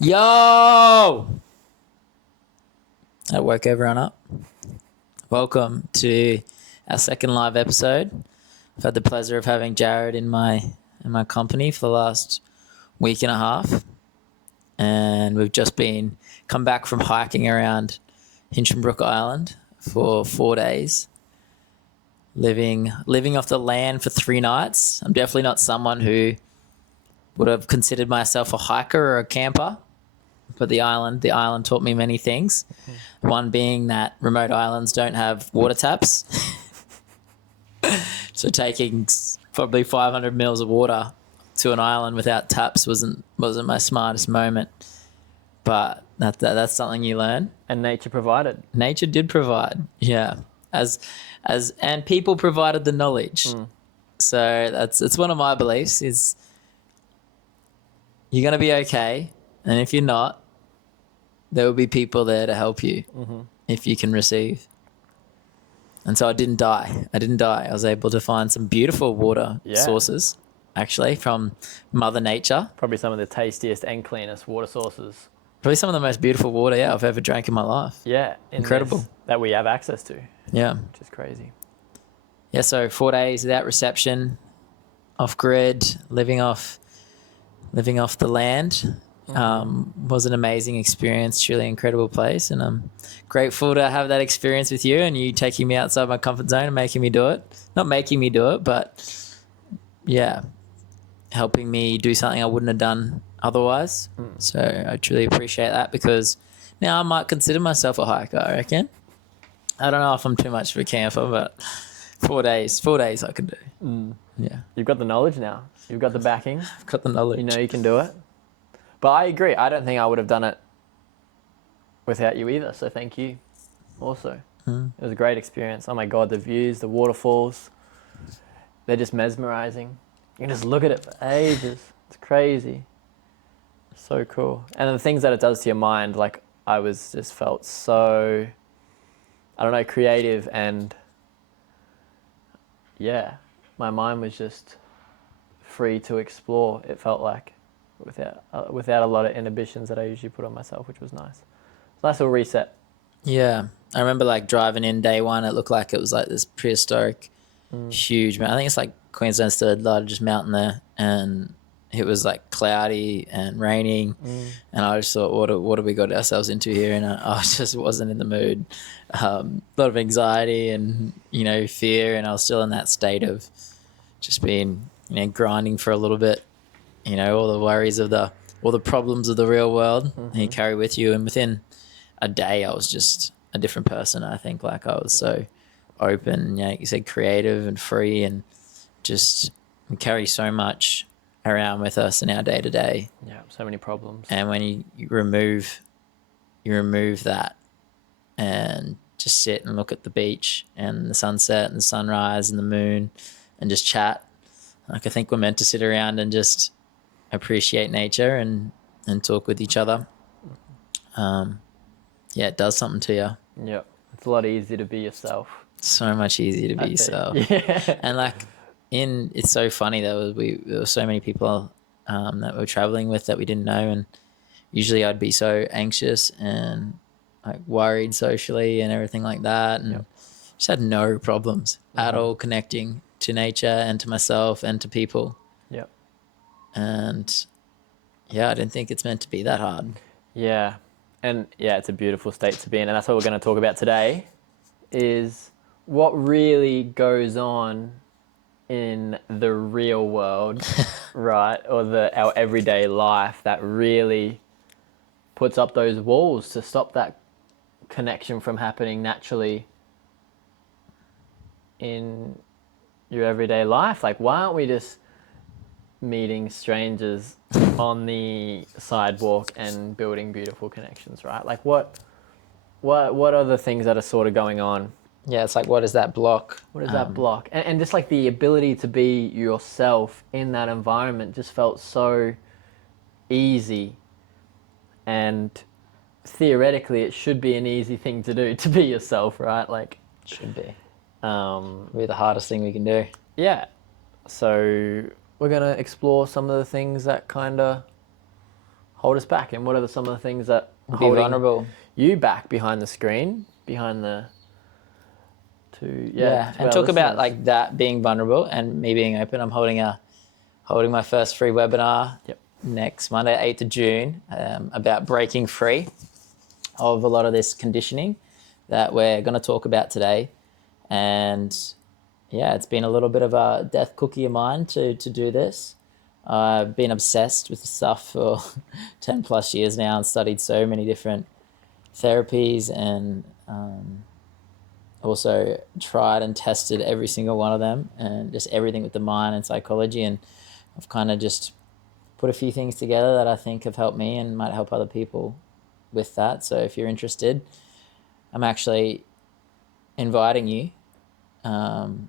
Yo! I woke everyone up. Welcome to our second live episode. I've had the pleasure of having Jared in my company for the last week and a half, and we've just been come back from hiking around Hinchinbrook Island for 4 days, living off the land for 3 nights. I'm definitely not someone who would have considered myself a hiker or a camper. But the island taught me many things. One being that remote islands don't have water taps. So taking probably 500 mils of water to an island without taps wasn't my smartest moment. But that's something you learn. And nature provided. Nature did provide, yeah. And people provided the knowledge. So it's one of my beliefs is you're gonna be okay, and if you're not, there will be people there to help you if you can receive. And so I didn't die. I was able to find some beautiful water sources, actually, from Mother Nature. Probably some of the tastiest and cleanest water sources. Probably some of the most beautiful water, I've ever drank in my life. Yeah. Incredible. That we have access to. Yeah. Which is crazy. Yeah, so 4 days without reception, off grid, living off the land. Was an amazing experience, truly incredible place, and I'm grateful to have that experience with you and you taking me outside my comfort zone and making me do it. Not making me do it, but helping me do something I wouldn't have done otherwise. So I truly appreciate that, because now I might consider myself a hiker, I reckon. I don't know if I'm too much of a camper, but 4 days I could do. Yeah. You've got the knowledge now. You've got the backing. I've got the knowledge. You know you can do it. But I agree. I don't think I would have done it without you either. So thank you also. It was a great experience. Oh my God, the views, the waterfalls, they're just mesmerizing. You can just look at it for ages. It's crazy. So cool. And the things that it does to your mind, like I was just felt so, I don't know, creative, and yeah, my mind was just free to explore, it felt like. Without a lot of inhibitions that I usually put on myself, which was nice. Nice little reset. Yeah. I remember like driving in day one, it looked like it was like this prehistoric, huge mountain. I think it's like Queensland's third largest mountain there, and it was like cloudy and raining, and I just thought, what have we got ourselves into here? And I just wasn't in the mood. A lot of anxiety and, fear, and I was still in that state of just being, grinding for a little bit. All the worries of all the problems of the real world you carry with you. And within a day, I was just a different person. I think like I was so open, you said creative and free, and just we carry so much around with us in our day to day. Yeah, so many problems. And when you remove that and just sit and look at the beach and the sunset and the sunrise and the moon and just chat. Like I think we're meant to sit around and just appreciate nature and talk with each other. It does something to you. Yeah, it's a lot easier to be yourself. So much easier to be yourself. Yeah. And like it's so funny there were so many people that we were traveling with that we didn't know, and usually I'd be so anxious and like worried socially and everything like that, and just had no problems at all connecting to nature and to myself and to people. Yep. And I didn't think it's meant to be that hard. Yeah. And it's a beautiful state to be in. And that's what we're going to talk about today, is what really goes on in the real world, right? Or our everyday life that really puts up those walls to stop that connection from happening naturally in your everyday life. Like, why aren't we just meeting strangers on the sidewalk and building beautiful connections, right? Like what are the things that are sort of going on? Yeah, it's like, what is that block? What is that block? And just like the ability to be yourself in that environment just felt so easy, and theoretically it should be an easy thing to do, to be yourself, right? Like should be. Be the hardest thing we can do. Yeah. So we're going to explore some of the things that kind of hold us back, and what are some of the things that Be holding vulnerable. you back behind the screen, behind the to And our talk about listeners? like that being vulnerable and me being open. I'm holding my first free webinar Yep. next Monday, 8th of June, about breaking free of a lot of this conditioning that we're going to talk about today. And yeah, it's been a little bit of a death cookie of mine to do this. I've been obsessed with the stuff for 10 plus years now and studied so many different therapies and also tried and tested every single one of them and just everything with the mind and psychology. And I've kind of just put a few things together that I think have helped me and might help other people with that. So if you're interested, I'm actually inviting you. And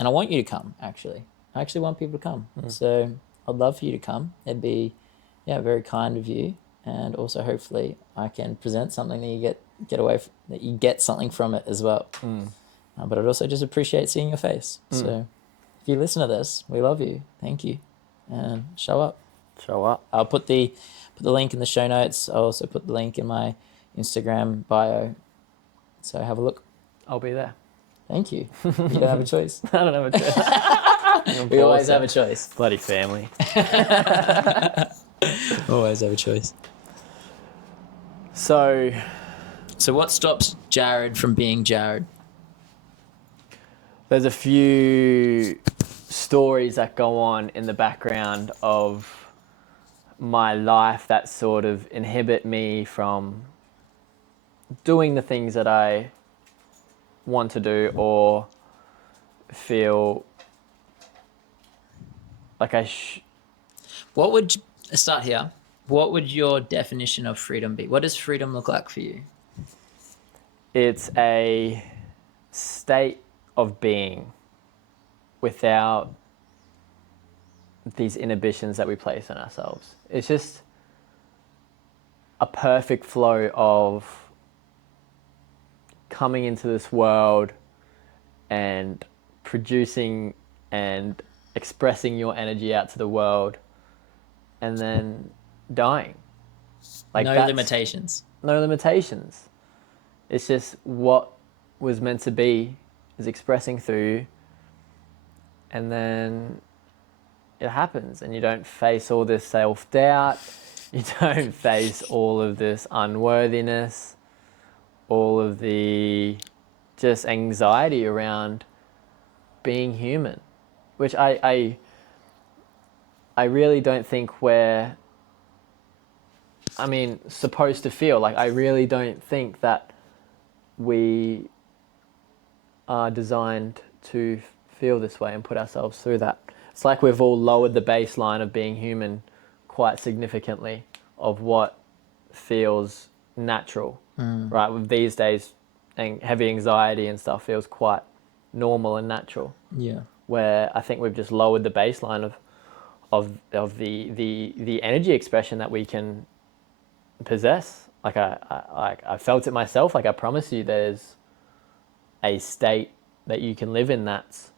I want you to come, actually. I actually want people to come. So I'd love for you to come. It'd be, very kind of you. And also hopefully I can present something that you get away from, that you get something from it as well. But I'd also just appreciate seeing your face. So if you listen to this, we love you. Thank you. And show up. Show up. I'll put the link in the show notes. I'll also put the link in my Instagram bio. So have a look. I'll be there. Thank you. You don't have a choice. I don't have a choice. We always have a choice. Bloody family. Always have a choice. So what stops Jared from being Jared? there's a few stories that go on in the background of my life that sort of inhibit me from doing the things that I want to do or feel like What would start here? What would your definition of freedom be? What does freedom look like for you? It's a state of being without these inhibitions that we place on ourselves. It's just a perfect flow of coming into this world and producing and expressing your energy out to the world and then dying. No that's- limitations. No limitations. It's just what was meant to be is expressing through you, and then it happens, and you don't face all this self-doubt, you don't face all of this unworthiness, all of the just anxiety around being human, which I really don't think we're supposed to feel. Like, I really don't think that we are designed to feel this way and put ourselves through that. It's like we've all lowered the baseline of being human quite significantly of what feels natural, right? With these days, and heavy anxiety and stuff feels quite normal and natural. Yeah. Where I think we've just lowered the baseline of the energy expression that we can possess. Like I felt it myself. Like, I promise you, there's a state that you can live in that's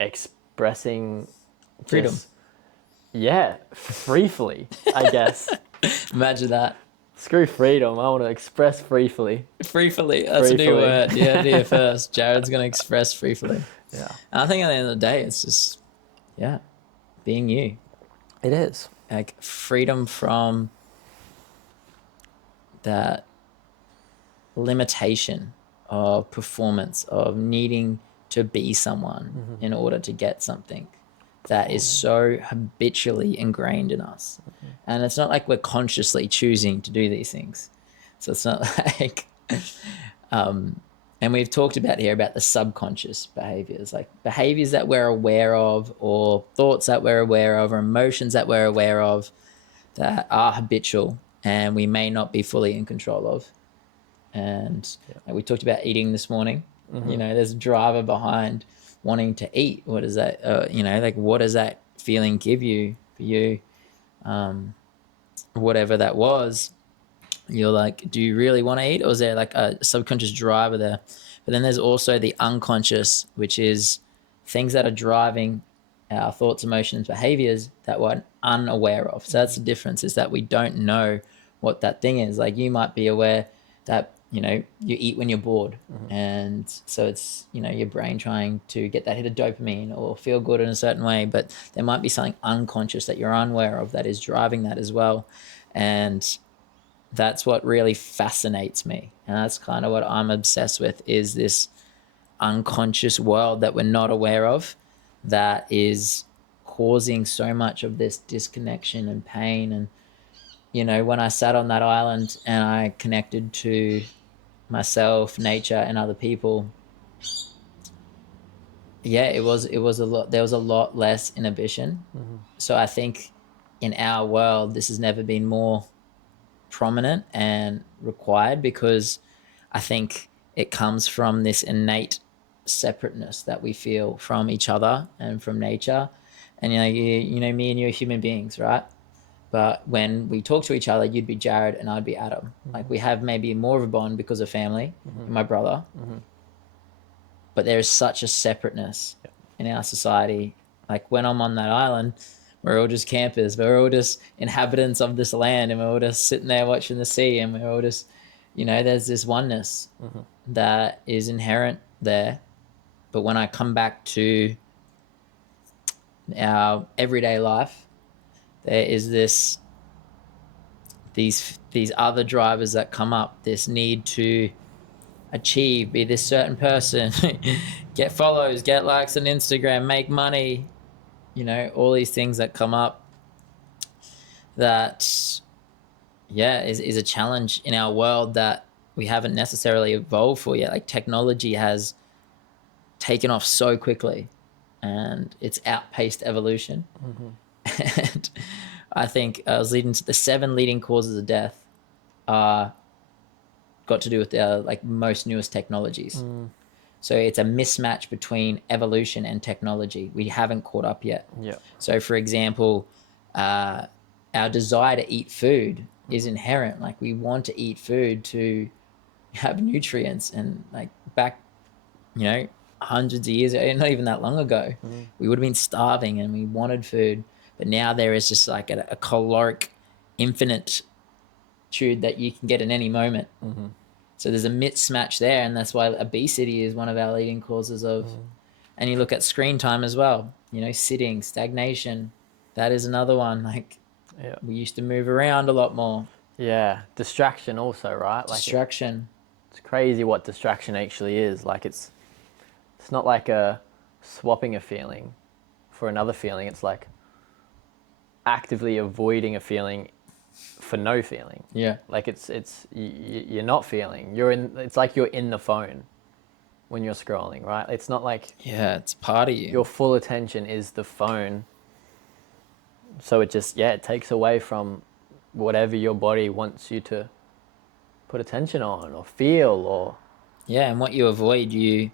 expressing Freedom. Freefully, I guess. Imagine that. Screw freedom. I want to express freefully. Freefully. That's a new Freefully. word. Yeah, here first. Jared's going to express freefully. Yeah. And I think at the end of the day, it's just, being you. It is. Like, freedom from that limitation of performance, of needing to be someone in order to get something that is so habitually ingrained in us. And it's not like we're consciously choosing to do these things. So it's not like, and we've talked about here about the subconscious behaviors, like behaviors that we're aware of, or thoughts that we're aware of, or emotions that we're aware of that are habitual and we may not be fully in control of. And like we talked about eating this morning. You know, there's a driver behind wanting to eat. What is that? Like, what does that feeling give you for you? Whatever that was, you're like, do you really want to eat, or is there like a subconscious driver there? But then there's also the unconscious, which is things that are driving our thoughts, emotions, behaviors that we're unaware of. So that's the difference, is that we don't know what that thing is. Like you might be aware that, you know, you eat when you're bored. And so it's, you know, your brain trying to get that hit of dopamine or feel good in a certain way, but there might be something unconscious that you're unaware of that is driving that as well. And that's what really fascinates me. And that's kind of what I'm obsessed with, is this unconscious world that we're not aware of that is causing so much of this disconnection and pain. And, you know, when I sat on that island and I connected to myself, nature, and other people, yeah, it was a lot. There was a lot less inhibition. So I think in our world, this has never been more prominent and required, because I think it comes from this innate separateness that we feel from each other and from nature. And you know, me and you are human beings, right? But when we talk to each other, you'd be Jared and I'd be Adam. Like we have maybe more of a bond because of family, my brother. But there is such a separateness in our society. Like when I'm on that island, we're all just campers. We're all just inhabitants of this land, and we're all just sitting there watching the sea, and we're all just, you know, there's this oneness that is inherent there. But when I come back to our everyday life, there is these other drivers that come up, this need to achieve, be this certain person, get follows, get likes on Instagram, make money, you know, all these things that come up that, yeah, is a challenge in our world that we haven't necessarily evolved for yet. Like technology has taken off so quickly and it's outpaced evolution. And I think I was leading to the 7 leading causes of death got to do with the like most newest technologies. So it's a mismatch between evolution and technology. We haven't caught up yet. Yeah. So for example, our desire to eat food is inherent. Like we want to eat food to have nutrients, and like back, you know, hundreds of years ago, not even that long ago, we would have been starving and we wanted food. But now there is just like a caloric infinite that you can get in any moment. So there's a mismatch there, and that's why obesity is one of our leading causes of. And you look at screen time as well, you know, sitting, stagnation, that is another one. Like we used to move around a lot more. Yeah, distraction also, right? Like Distraction. it's crazy what distraction actually is. Like it's not like a swapping a feeling for another feeling. It's like actively avoiding a feeling for no feeling. Yeah. Like you're not feeling. It's like you're in the phone when you're scrolling, right? It's not like Yeah, it's part of you. your full attention is the phone. So it just, it takes away from whatever your body wants you to put attention on or feel or. Yeah, and what you avoid, you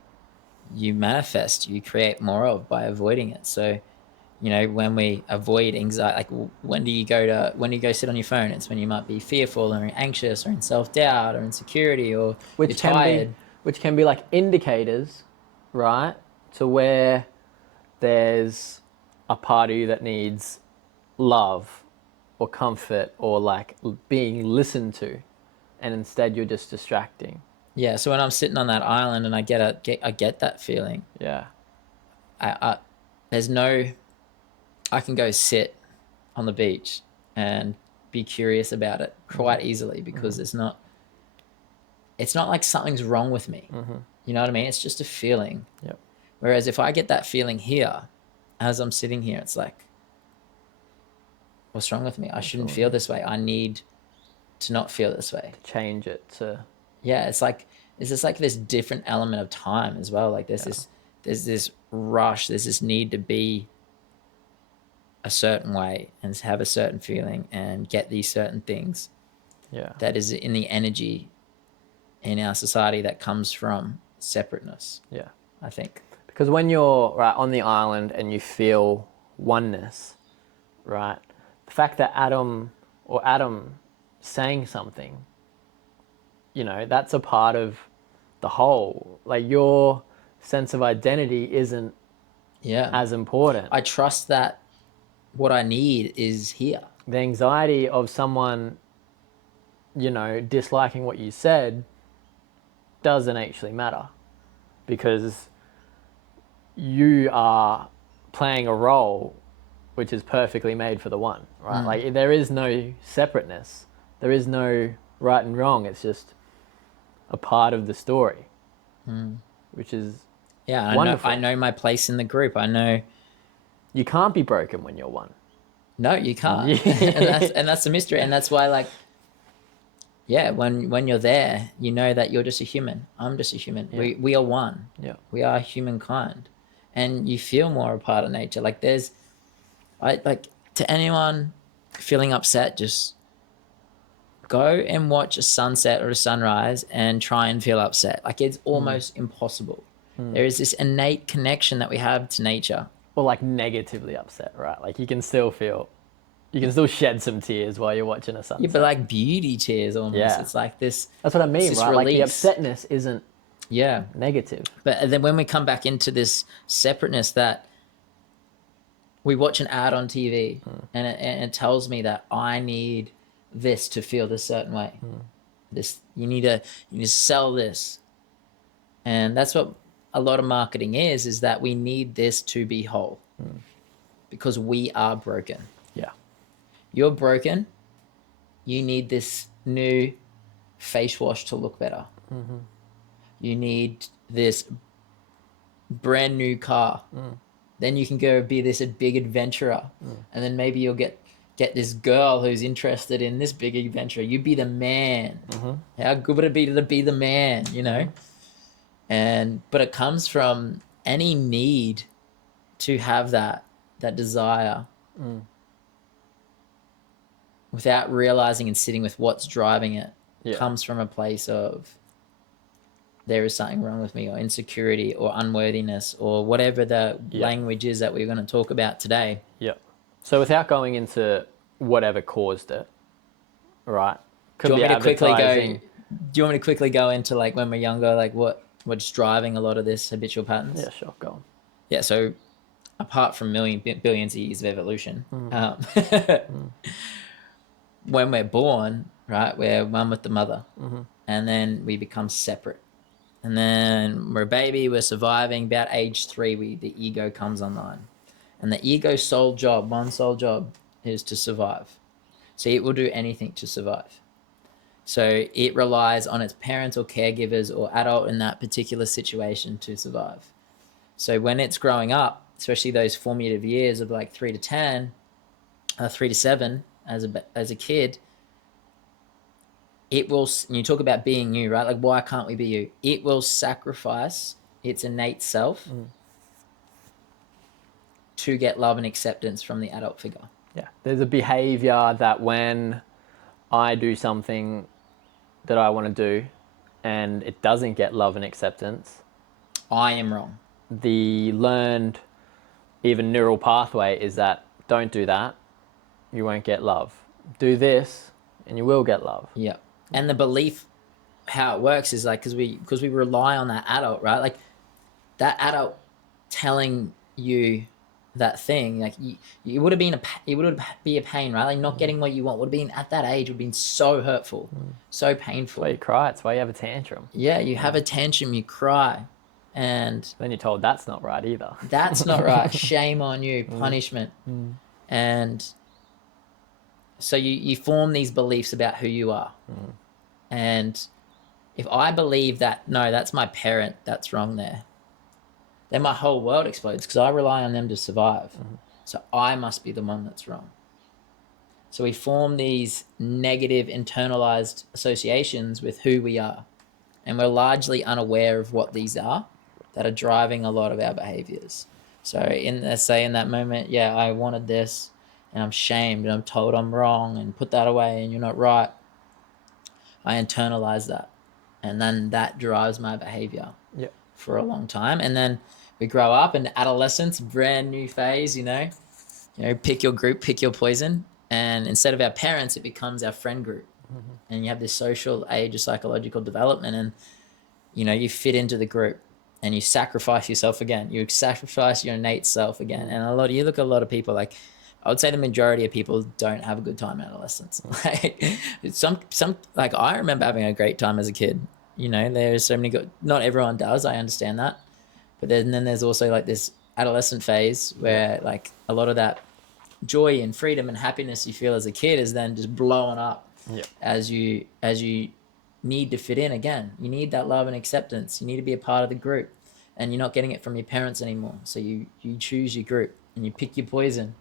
manifest, you create more of by avoiding it. So, you know, when we avoid anxiety, like when do you go sit on your phone? It's when you might be fearful or anxious or in self-doubt or insecurity or you're tired. Which can be like indicators, right? To where there's a part of you that needs love or comfort or like being listened to, and instead you're just distracting. Yeah, so when I'm sitting on that island and I get that feeling. Yeah. I can go sit on the beach and be curious about it quite easily, because it's not like something's wrong with me. You know what I mean? It's just a feeling. Yep. Whereas if I get that feeling here, as I'm sitting here, it's like, what's wrong with me? I shouldn't feel this way. I need to not feel this way. To change it to. Yeah, it's just like this different element of time as well. Like there's this rush, there's this need to be a certain way and have a certain feeling and get these certain things. Yeah. That is in the energy in our society that comes from separateness. Yeah. I think. Because when you're right on the island and you feel oneness, right? The fact that Adam saying something, you know, that's a part of the whole. Like your sense of identity isn't Yeah. as important. I trust that what I need is here. The anxiety of someone, disliking what you said doesn't actually matter, because you are playing a role which is perfectly made for the one, right? Like, there is no separateness. There is no right and wrong. It's just a part of the story, which is Yeah, wonderful. I know my place in the group. I know. You can't be broken when you're one. No, you can't. Yeah. and that's the mystery. And that's why, like, yeah, when you're there, you know that you're just a human. I'm just a human. Yeah. We are one. Yeah. We are humankind. And you feel more a part of nature. Like, to anyone feeling upset, just go and watch a sunset or a sunrise and try and feel upset. Like, it's almost impossible. There is this innate connection that we have to nature. Or like negatively upset, right? Like, you can still shed some tears while you're watching a sunset. Yeah, but like beauty tears almost. Yeah. It's like this. That's what I mean, this right? Like, the release. upsetness isn't Yeah. negative. But then when we come back into this separateness, that we watch an ad on TV and it tells me that I need this to feel this certain way. This you need to sell this. And that's what a lot of marketing is that we need this to be whole. Because we are broken. Yeah. You're broken. You need this new face wash to look better. You need this brand new car. Then you can go be this a big adventurer. And then maybe you'll get this girl who's interested in this big adventure. You be the man. How good would it be to be the man, but it comes from any need to have that desire without realizing and sitting with what's driving it. Yeah. Comes from a place of there is something wrong with me, or insecurity, or unworthiness, or whatever the language is that we're going to talk about today. Yeah. So without going into whatever caused it, right? Do you want me to quickly go into, like, when we're younger, like what's driving a lot of this habitual patterns? Yeah, sure. Go on. Yeah. So apart from billions of years of evolution, when we're born, right, we're one with the mother, and then we become separate. And then we're a baby, we're surviving. About age 3, the ego comes online. And the ego's one sole job, is to survive. So it will do anything to survive. So it relies on its parents or caregivers or adult in that particular situation to survive. So when it's growing up, especially those formative years of like 3 to 10, 3 to 7 as a kid, it will, and you talk about being you, right? Like, why can't we be you? It will sacrifice its innate self to get love and acceptance from the adult figure. Yeah. There's a behavior that when I do something that I want to do and it doesn't get love and acceptance, I am wrong. The learned, even neural pathway is that don't do that, you won't get love. Do this and you will get love. Yeah. And the belief, how it works is like, because we rely on that adult, right? Like, that adult telling you that thing, like, it would have been be a pain, right? Like, not getting what you want would have been, at that age, would have been so hurtful, so painful. That's why you cry. It's why you have a tantrum. Yeah, you have a tantrum, you cry, and then you're told that's not right either. That's not right. Shame on you, punishment. And so you form these beliefs about who you are. And if I believe that, no, that's my parent, that's wrong there, then my whole world explodes, because I rely on them to survive. So I must be the one that's wrong. So we form these negative internalized associations with who we are. And we're largely unaware of what these are that are driving a lot of our behaviors. So in that moment, yeah, I wanted this, and I'm shamed, and I'm told I'm wrong, and put that away, and you're not right. I internalize that, and then that drives my behavior for a long time. And then we grow up, and adolescence, brand new phase, pick your group, pick your poison. And instead of our parents, it becomes our friend group. And you have this social age of psychological development, and you fit into the group. and you sacrifice yourself again. You sacrifice your innate self again. And you look at a lot of people, like, I would say the majority of people don't have a good time in adolescence. Like like I remember having a great time as a kid. You know, there's so many good, not everyone does, I understand that. But then there's also like this adolescent phase where like a lot of that joy and freedom and happiness you feel as a kid is then just blowing up as you need to fit in again. You need that love and acceptance. You need to be a part of the group, and you're not getting it from your parents anymore. So you choose your group and you pick your poison.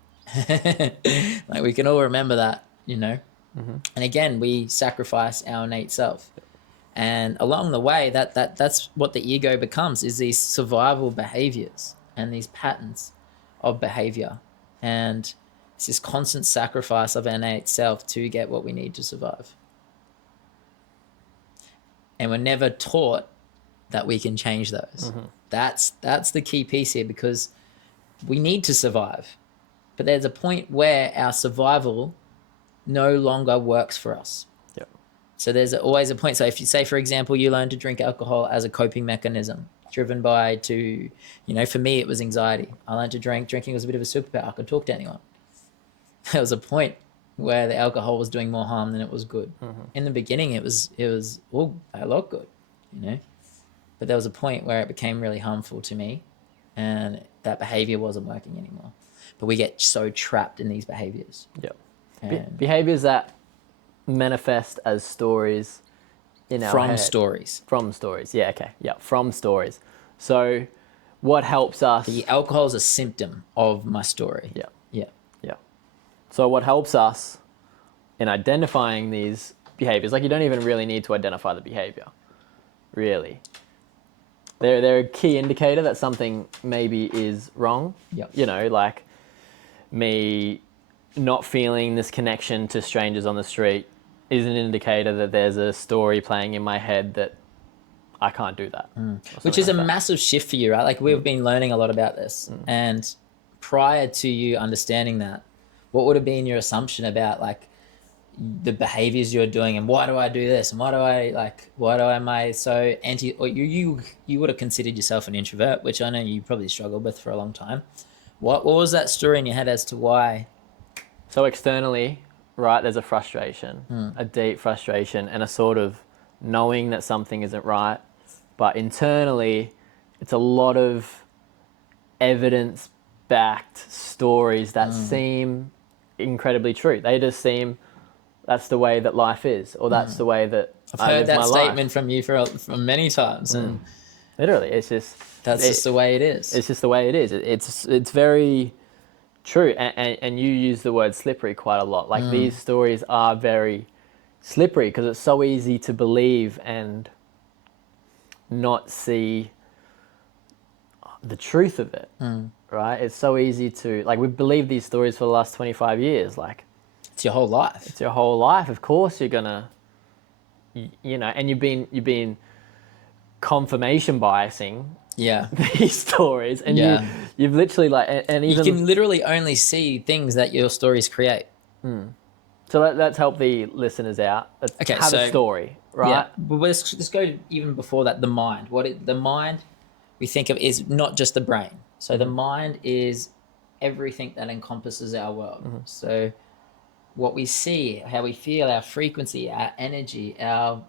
Like we can all remember that, you know. And again, we sacrifice our innate self, and along the way, that's what the ego becomes, is these survival behaviors and these patterns of behavior, and it's this constant sacrifice of our innate self to get what we need to survive. And we're never taught that we can change those. That's the key piece here, because we need to survive. But there's a point where our survival no longer works for us. Yep. So there's always a point. So if you say, for example, you learn to drink alcohol as a coping mechanism, driven by for me, it was anxiety. I learned to drink. Drinking was a bit of a superpower. I could talk to anyone. There was a point where the alcohol was doing more harm than it was good. In the beginning, it was a lot good, you know. But there was a point where it became really harmful to me, and that behavior wasn't working anymore. But we get so trapped in these behaviors. Yep. Behaviors that manifest as stories in our head. Stories. From stories. Yeah, okay. Yeah, from stories. So what helps us... The alcohol is a symptom of my story. Yeah. Yeah. Yeah. So what helps us in identifying these behaviors, like you don't even really need to identify the behavior, really. They're a key indicator that something maybe is wrong. Yep. You know, like me not feeling this connection to strangers on the street is an indicator that there's a story playing in my head that I can't do that. Which is a massive shift for you, right? Like we've been learning a lot about this. And prior to you understanding that, what would have been your assumption about like the behaviors you're doing, and why do I do this? And am I so anti, or you would have considered yourself an introvert, which I know you probably struggled with for a long time. What was that story in your head as to why? So externally, right, there's a frustration, a deep frustration, and a sort of knowing that something isn't right. But internally, it's a lot of evidence-backed stories that seem incredibly true. They just seem, that's the way that life is, or that's the way that I've heard that statement from you for many times. And literally, it's just... That's just the way it is. It's just the way it is. It's very true. And you use the word slippery quite a lot. Like these stories are very slippery because it's so easy to believe and not see the truth of it, right? It's so easy to, like, we've believed these stories for the last 25 years. Like, it's your whole life. It's your whole life. Of course you're gonna, you know, and you've been confirmation biasing these stories, and you've literally like, and even you can literally only see things that your stories create. So let's help the listeners out. Let's have a story, right? Yeah, but let's go even before that. The mind. The mind we think of is not just the brain. So the mind is everything that encompasses our world. So what we see, how we feel, our frequency, our energy, our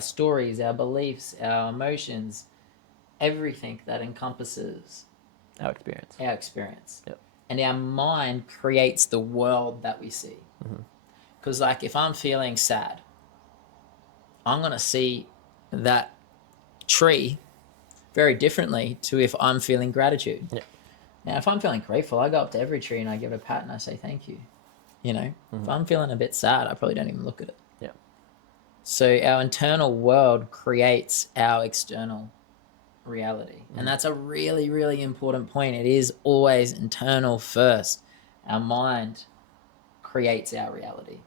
stories, our beliefs, our emotions, everything that encompasses our experience. Yep. And our mind creates the world that we see. Because like if I'm feeling sad, I'm going to see that tree very differently to if I'm feeling gratitude. Yep. Now, if I'm feeling grateful, I go up to every tree and I give it a pat and I say thank you. You know, if I'm feeling a bit sad, I probably don't even look at it. Yeah. So our internal world creates our external reality. And that's a really, really important point. It is always internal first. Our mind creates our reality.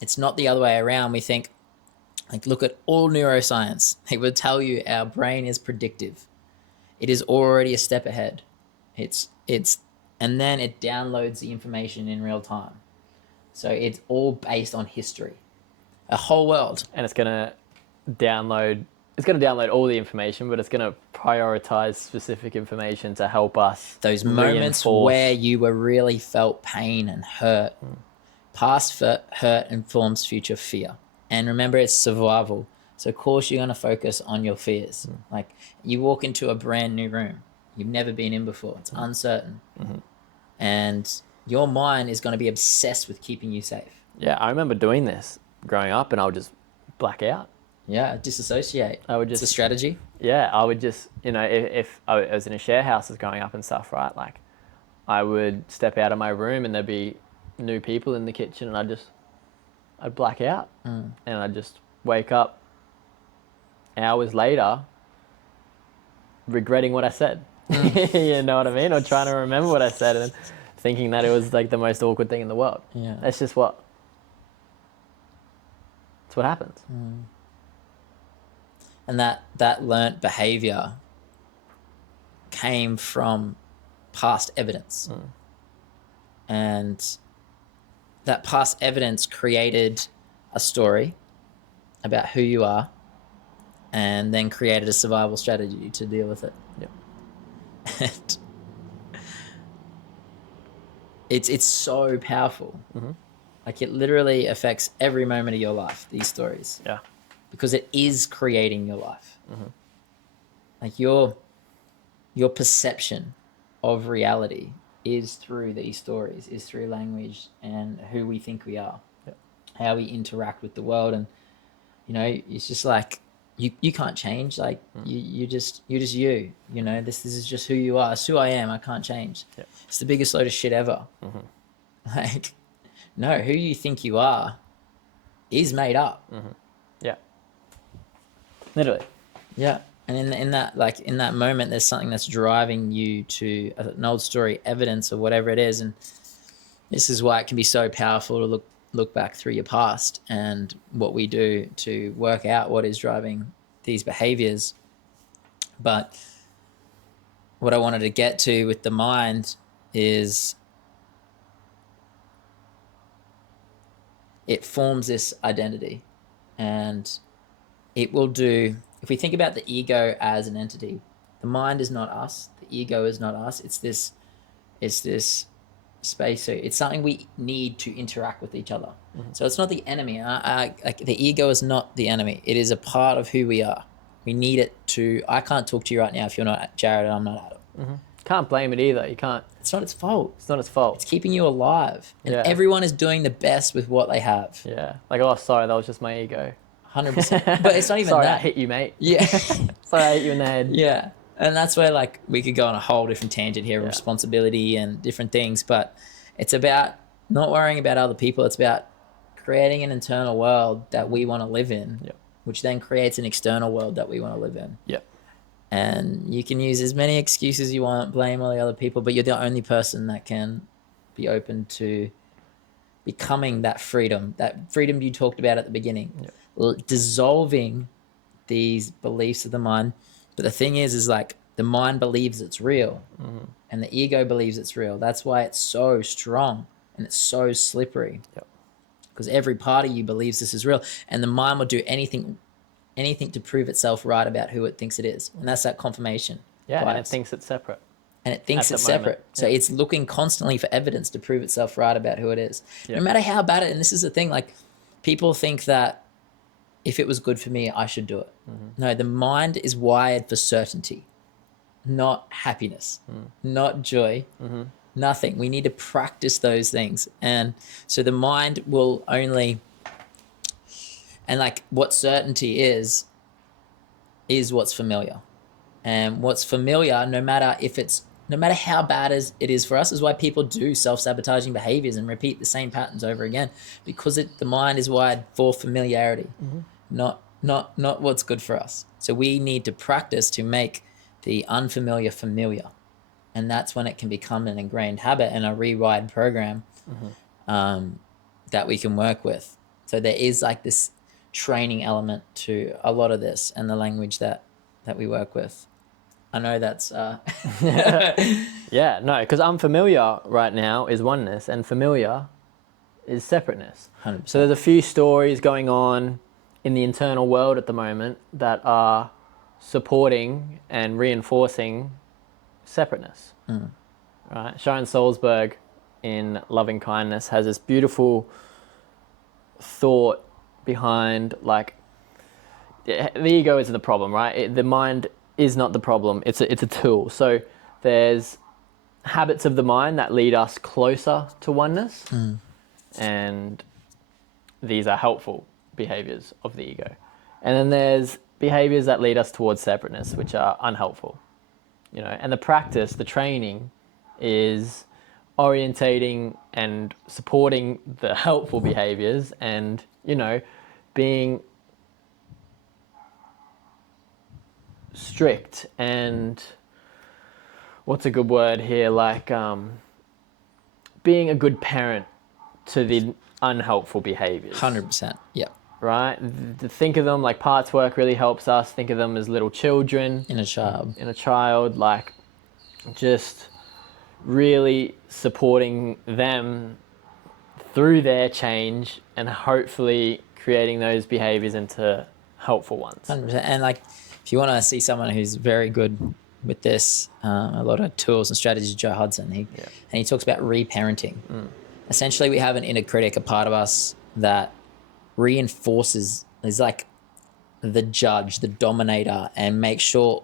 It's not the other way around. We think, like, look at all neuroscience. They would tell you our brain is predictive. It is already a step ahead. And then it downloads the information in real time. So it's all based on history, a whole world. And it's going to download it's going to download all the information, but it's going to prioritize specific information to help us. Those moments reinforce. where you were really felt pain and hurt. Past hurt informs future fear. And remember, it's survival. So of course you're going to focus on your fears. Like you walk into a brand new room you've never been in before. It's uncertain. And your mind is going to be obsessed with keeping you safe. Yeah, I remember doing this growing up, and I would just black out. Yeah, disassociate. I would just, it's a strategy. Yeah, I would just, if I was in a share houses growing up and stuff, right? Like, I would step out of my room and there'd be new people in the kitchen, and I'd black out, and I'd just wake up hours later regretting what I said. You know what I mean? Or trying to remember what I said and thinking that it was like the most awkward thing in the world. Yeah. That's what happens. And that learnt behavior came from past evidence. And that past evidence created a story about who you are, and then created a survival strategy to deal with it. Yep. And it's so powerful. Like it literally affects every moment of your life, these stories. Yeah. Because it is creating your life. Like your perception of reality is through these stories, is through language and who we think we are, how we interact with the world. And, it's just like, you can't change. Like you're just you, this is just who you are. It's who I am. I can't change. Yep. It's the biggest load of shit ever. Like, no, who you think you are is made up. Yeah. Literally. Yeah. And in that moment, there's something that's driving you to an old story, evidence or whatever it is. And this is why it can be so powerful to look back through your past and what we do to work out what is driving these behaviors. But what I wanted to get to with the mind is it forms this identity, and it will do. If we think about the ego as an entity, the mind is not us. The ego is not us. It's this space. So it's something we need to interact with each other. So it's not the enemy. Like the ego is not the enemy. It is a part of who we are. We need it to. I can't talk to you right now if you're not Jared and I'm not Adam. Can't blame it either. You can't. It's not its fault. It's not its fault. It's keeping you alive, and Yeah. everyone is doing the best with what they have. Yeah. Like, oh, sorry, that was just my ego. 100%. But it's not even Sorry, I that. hit you, mate. Yeah. Sorry, I hit you in the head. Yeah. And that's where like we could go on a whole different tangent here, responsibility and different things, but it's about not worrying about other people. It's about creating an internal world that we want to live in, which then creates an external world that we want to live in. Yep. And you can use as many excuses you want, blame all the other people, but you're the only person that can be open to becoming that freedom you talked about at the beginning, dissolving these beliefs of the mind. But the thing is like the mind believes it's real, and the ego believes it's real. That's why it's so strong and it's so slippery, because every part of you believes this is real, and the mind will do anything to prove itself right about who it thinks it is. And that's that confirmation. Yeah, and it bias. thinks it's separate. And it thinks at it's the moment. separate. So it's looking constantly for evidence to prove itself right about who it is. No matter how bad it, and this is the thing, like people think that if it was good for me, I should do it. No, the mind is wired for certainty, not happiness, not joy, nothing. We need to practice those things. And so the mind will only, and like what certainty is what's familiar. And what's familiar, no matter how bad it is for us, is why people do self-sabotaging behaviors and repeat the same patterns over again, because the mind is wired for familiarity, not what's good for us. So we need to practice to make the unfamiliar familiar, and that's when it can become an ingrained habit and a rewired program that we can work with. So there is like this training element to a lot of this and the language that we work with. I know that's Yeah, no, because unfamiliar right now is oneness and familiar is separateness. 100%. So there's a few stories going on in the internal world at the moment that are supporting and reinforcing separateness. Right? Sharon Salzberg in Loving Kindness has this beautiful thought behind, like, the ego isn't the problem, right? The mind is not the problem. It's a tool. So there's habits of the mind that lead us closer to oneness, and these are helpful behaviors of the ego. And then there's behaviors that lead us towards separateness, which are unhelpful. And the practice, the training, is orientating and supporting the helpful behaviors, and being strict and, what's a good word here, like being a good parent to the unhelpful behaviors. 100%. Yeah. Right? Think of them like parts work really helps us. Think of them as little children. In a child. Like, just really supporting them through their change and hopefully creating those behaviors into helpful ones. 100%. And like, if you want to see someone who's very good with this, a lot of tools and strategies, Joe Hudson, and he talks about reparenting. Essentially, we have an inner critic, a part of us that reinforces, is like the judge, the dominator, and make sure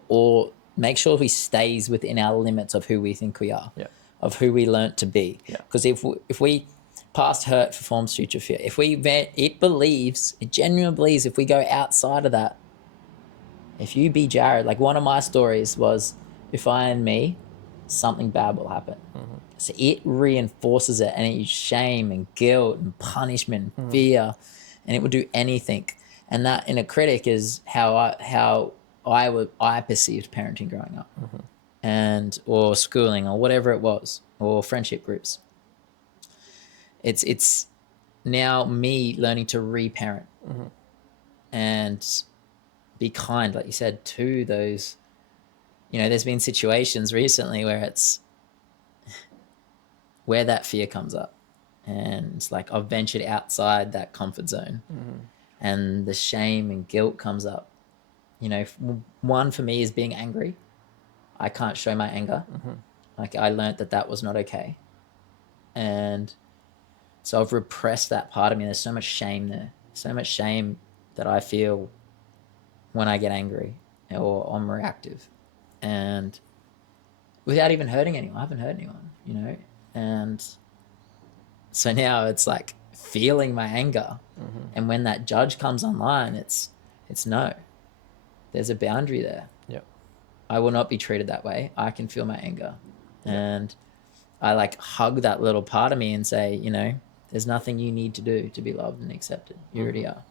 he stays within our limits of who we think we are, of who we learnt to be. Because if we past hurt forms future fear, it genuinely believes if we go outside of that, if you be Jared, like one of my stories was, if I and me, something bad will happen. So it reinforces it, and it's shame and guilt and punishment and fear, and it will do anything. And that inner critic is how I perceived parenting growing up, or schooling, or whatever it was, or friendship groups. It's now me learning to reparent and be kind, like you said, to those. There's been situations recently where that fear comes up, and it's like I've ventured outside that comfort zone, and the shame and guilt comes up. One for me is being angry. I can't show my anger. Like, I learned that was not okay, and so I've repressed that part of me. There's so much shame there, so much shame that I feel when I get angry or I'm reactive, and without even hurting anyone. I haven't hurt anyone, and so now it's like feeling my anger, and when that judge comes online, it's no, there's a boundary there. I will not be treated that way. I can feel my anger, and I like hug that little part of me and say, there's nothing you need to do to be loved and accepted. You already are.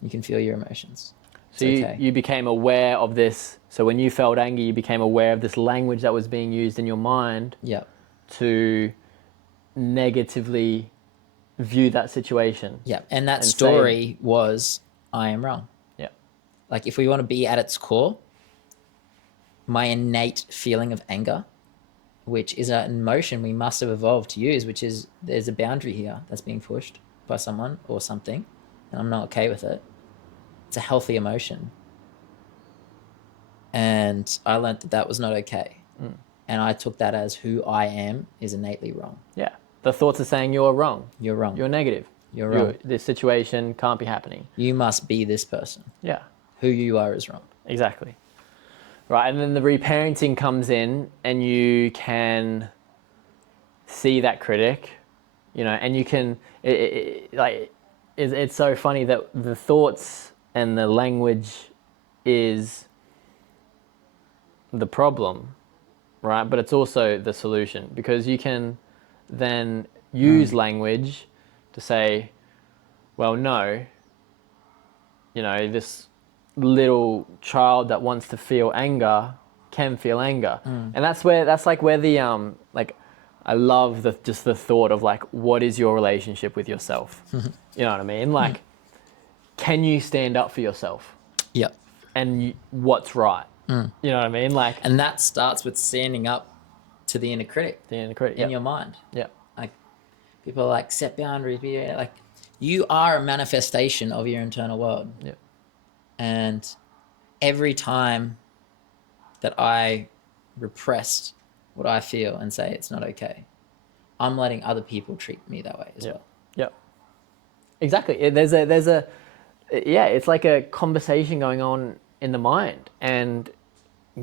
You can feel your emotions. So you became aware of this. So when you felt anger, you became aware of this language that was being used in your mind to negatively view that situation. And that story was, I am wrong. Like, if we want to be at its core, my innate feeling of anger, which is an emotion we must have evolved to use, which is there's a boundary here that's being pushed by someone or something, and I'm not okay with it. It's a healthy emotion. And I learned that was not okay. And I took that as who I am is innately wrong. The thoughts are saying you're wrong. You're wrong. You're negative. You're wrong. This situation can't be happening. You must be this person. Who you are is wrong. Exactly. Right, and then the reparenting comes in, and you can see that critic, and you can, it's so funny that the thoughts and the language is the problem, right? But it's also the solution, because you can then use language to say, well, no, this little child that wants to feel anger can feel anger. And that's where the I love the thought of, like, what is your relationship with yourself? You know what I mean? Like, can you stand up for yourself? And what's right? You know what I mean? Like, and that starts with standing up to the inner critic. The inner critic in your mind. Like, people are like, set boundaries, be like, You are a manifestation of your internal world. Yeah. And every time that I repressed what I feel and say it's not okay, I'm letting other people treat me that way as well. Yeah. Exactly. It's like a conversation going on in the mind, and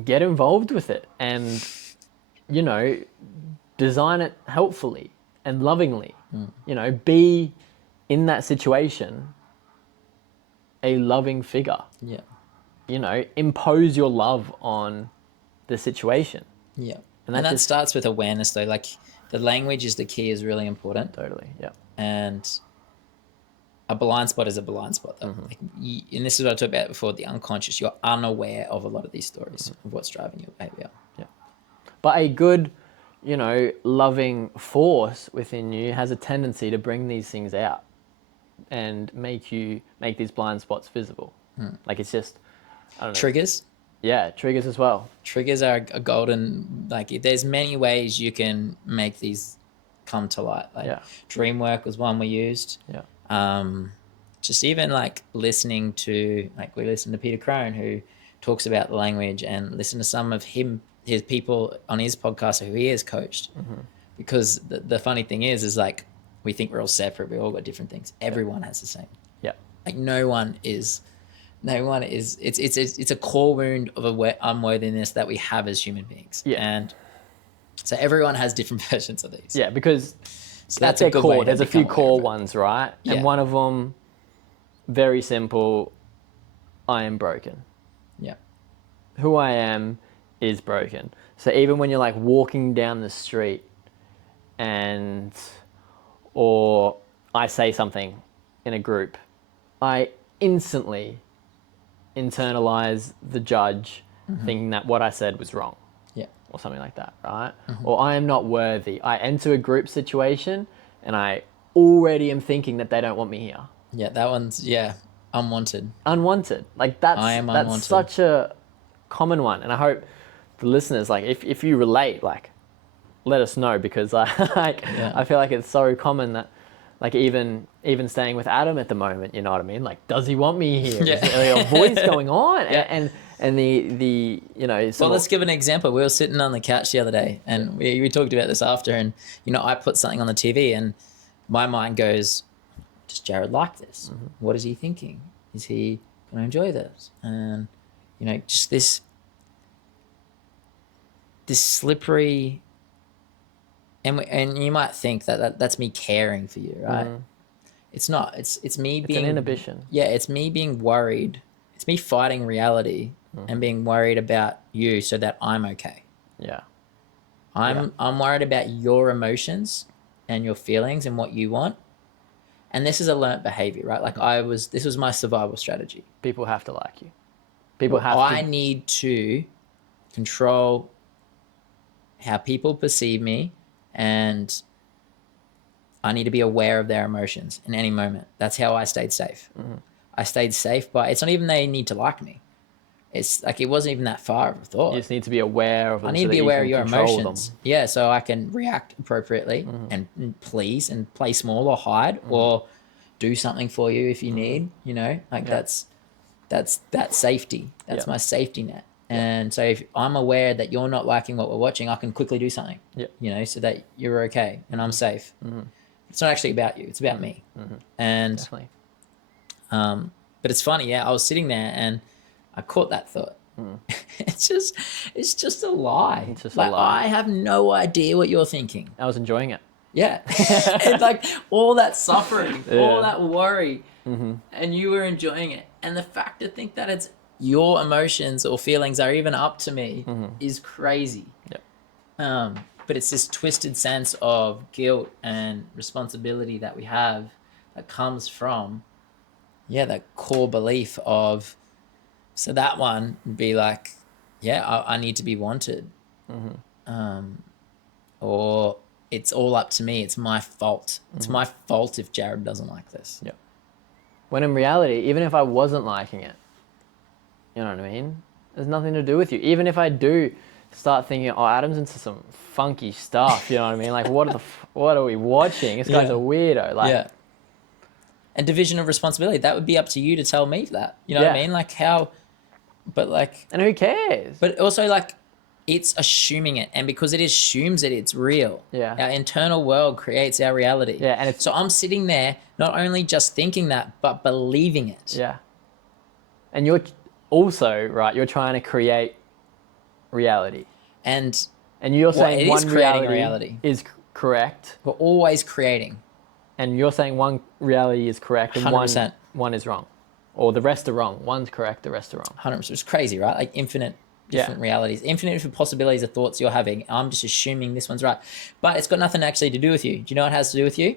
get involved with it, and design it helpfully and lovingly. Be in that situation a loving figure. Yeah. Impose your love on the situation. Yeah. And And that that just- starts with awareness though. Like the language is the key, is really important. Totally. Yeah. And a blind spot is a blind spot though. Like and this is what I talked about before, the unconscious. You're unaware of a lot of these stories of what's driving your behavior. But a good, loving force within you has a tendency to bring these things out and make these blind spots visible. Like it's just, I don't know. Triggers. Yeah, triggers as well. Triggers are a golden, like there's many ways you can make these come to light. Like dream work was one we used. Yeah. Just even like listening to, like we listened to Peter Crone, who talks about the language, and listen to some of his people on his podcast who he has coached. Because the funny thing is like, we think we're all separate. We all got different things. Everyone has the same. Yeah. Like no one is, it's a core wound of unworthiness that we have as human beings. Yeah. And so everyone has different versions of these. Yeah, because So that's a their good way core. to There's a few become aware core of it. ones, right? Yeah. And one of them, very simple, I am broken. Yeah. Who I am is broken. So even when you're like walking down the street or I say something in a group, I instantly internalize the judge thinking that what I said was wrong. Yeah. Or something like that, right? Or I am not worthy. I enter a group situation and I already am thinking that they don't want me here. Yeah. That one's, unwanted. Unwanted. Like I am that's unwanted. such a common one. And I hope the listeners, like if you relate, like let us know, because I feel like it's so common that like even staying with Adam at the moment, you know what I mean? Like, does he want me here? Yeah. Is there a voice going on? Yeah. And the Well, let's give an example. We were sitting on the couch the other day, and we talked about this after, and I put something on the TV, and my mind goes, does Jared like this? What is he thinking? Is he going to enjoy this? And just this slippery, and you might think that's me caring for you, right? It's not. It's me being an inhibition. Yeah, it's me being worried. It's me fighting reality and being worried about you so that I'm okay. Yeah. I'm worried about your emotions and your feelings and what you want. And this is a learnt behavior, right? Like this was my survival strategy. People have to like you. People have I to. need to control how people perceive me, and I need to be aware of their emotions in any moment. That's how I stayed safe. I stayed safe by, it's not even they need to like me. It's like, it wasn't even that far of a thought. You just need to be aware of them. I need to so be that aware of you your can control emotions. them. Yeah, so I can react appropriately and please and play small or hide or do something for you if you need, that's that safety. That's my safety net. And so if I'm aware that you're not liking what we're watching, I can quickly do something, so that you're okay and I'm safe. It's not actually about you. It's about me. And, Definitely. but it's funny. Yeah. I was sitting there and I caught that thought. It's just a lie. It's just a like, lie. I have no idea what you're thinking. I was enjoying it. Yeah. It's like all that suffering, all that worry, Mm-hmm. and you were enjoying it. And the fact to think that it's your emotions or feelings are even up to me is crazy. Yeah. But it's this twisted sense of guilt and responsibility that we have that comes from, that core belief of, so that one would be like, I need to be wanted. Or it's all up to me. It's my fault. It's my fault if Jared doesn't like this. Yeah. When in reality, even if I wasn't liking it, you know what I mean? There's nothing to do with you. Even if I do start thinking, oh, Adam's into some funky stuff, you know what I mean? Like, what are we watching? This guy's a weirdo. Like, and division of responsibility. That would be up to you to tell me that. You know what I Yeah. mean? Like how, but like, And who cares? but also like, it's assuming it, and because it assumes it, it's real. Yeah. Our internal world creates our reality. Yeah, and it's- so I'm sitting there not only just thinking that, but believing it. Yeah. And you're also, right, you're trying to create reality. And And you're saying it is one creating reality is correct, we're always creating. and you're saying one reality is correct and 100%. one is wrong. Or the rest are wrong. One's correct, the rest are wrong. 100%. It's crazy, right? Like infinite different realities, infinite different possibilities of thoughts you're having. I'm just assuming this one's right. But it's got nothing actually to do with you. Do you know what it has to do with you?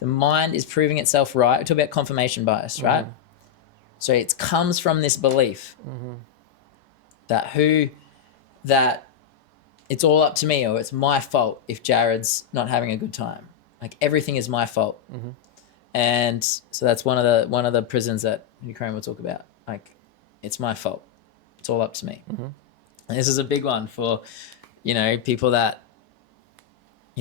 The mind is proving itself right. We talk about confirmation bias, right? So it comes from this belief that it's all up to me, or it's my fault if Jared's not having a good time. Like everything is my fault. And so that's one of the prisons that Ukraine will talk about. Like, it's my fault. It's all up to me. And this is a big one for, people that,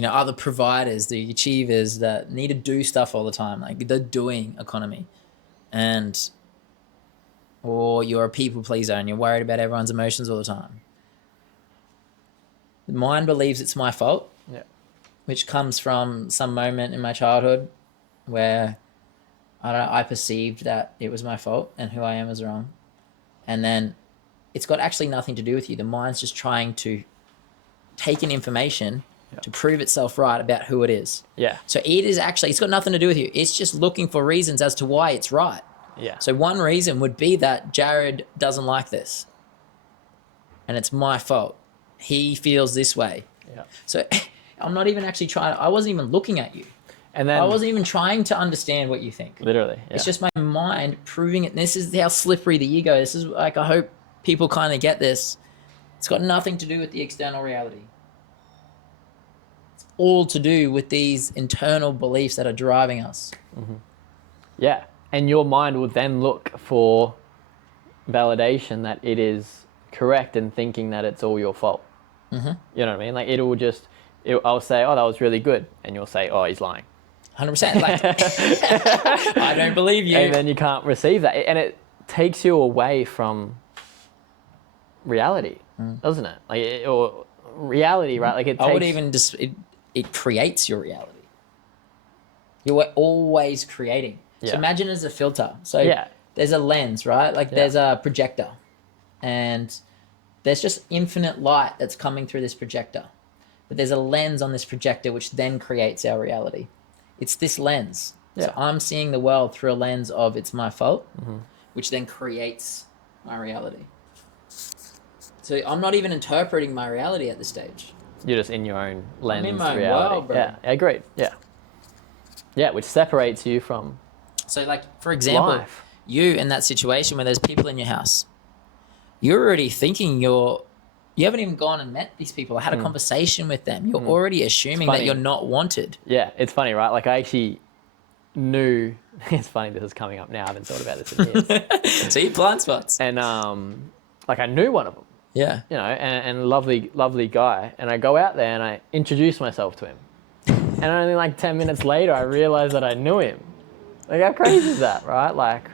are the providers, the achievers that need to do stuff all the time, like the doing economy. Or you're a people pleaser and you're worried about everyone's emotions all the time. The mind believes it's my fault, which comes from some moment in my childhood where I perceived that it was my fault and who I am is wrong. And then it's got actually nothing to do with you. The mind's just trying to take in information to prove itself right about who it is. Yeah. So it's got nothing to do with you. It's just looking for reasons as to why it's right. Yeah. So one reason would be that Jared doesn't like this. And it's my fault. He feels this way. Yeah. So I'm not even actually I wasn't even looking at you. And then I wasn't even trying to understand what you think. literally. Yeah. It's just my mind proving it. And this is how slippery the ego is. This is like, I hope people kind of get this. It's got nothing to do with the external reality. It's all to do with these internal beliefs that are driving us. Yeah. And your mind will then look for validation that it is correct and thinking that it's all your fault. You know what I mean? Like I'll say, oh, that was really good. And you'll say, oh, he's lying. 100%. Like, I don't believe you. And then you can't receive that. And it takes you away from reality, doesn't it? Or reality, right? Like I would even just, it creates your reality. You're always creating. So Yeah. imagine as a filter. So there's a lens, right? Like there's a projector, and there's just infinite light that's coming through this projector. But there's a lens on this projector which then creates our reality. It's this lens. Yeah. So I'm seeing the world through a lens of it's my fault, which then creates my reality. So I'm not even interpreting my reality at this stage. You're just in your own lens in my own reality. world, bro. Yeah, agreed. Yeah. Yeah, which separates you from So like, for example, life. you in that situation where there's people in your house, you're already thinking you haven't even gone and met these people or had a conversation with them. You're already assuming that funny. you're not wanted. Yeah, it's funny, right? Like I actually knew, it's funny this is coming up now, I haven't thought about this in years. See, blind spots. And like I knew one of them, Yeah. and lovely guy. And I go out there and I introduce myself to him. And only like 10 minutes later, I realized that I knew him. Like how crazy is that, right? Like,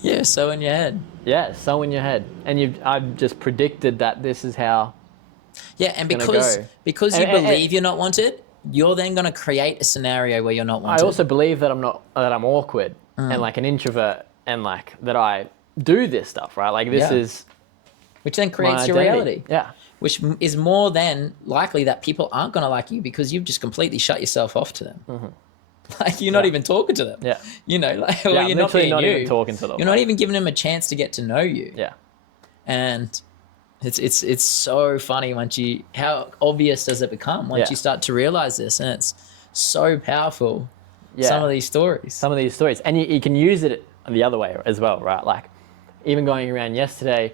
Yeah, so in your head. yeah, so in your head. And I've just predicted that this is how. Yeah, and gonna because go. you And- believe you're not wanted, you're then going to create a scenario where you're not wanted. I also believe that I'm awkward and like an introvert and like that I do this stuff, right? Like this Yeah. is which then my creates your identity. reality. Yeah. Which is more than likely that people aren't going to like you because you've just completely shut yourself off to them. Like you're not even talking to them. Yeah. Like Yeah, or I'm you're not literally being not you. even talking to them. You're not even giving them a chance to get to know you. Yeah. And it's so funny how obvious does it become once Yeah. you start to realize this, and it's so powerful. Yeah. Some of these stories. Some of these stories. And you can use it the other way as well, right? Like even going around yesterday,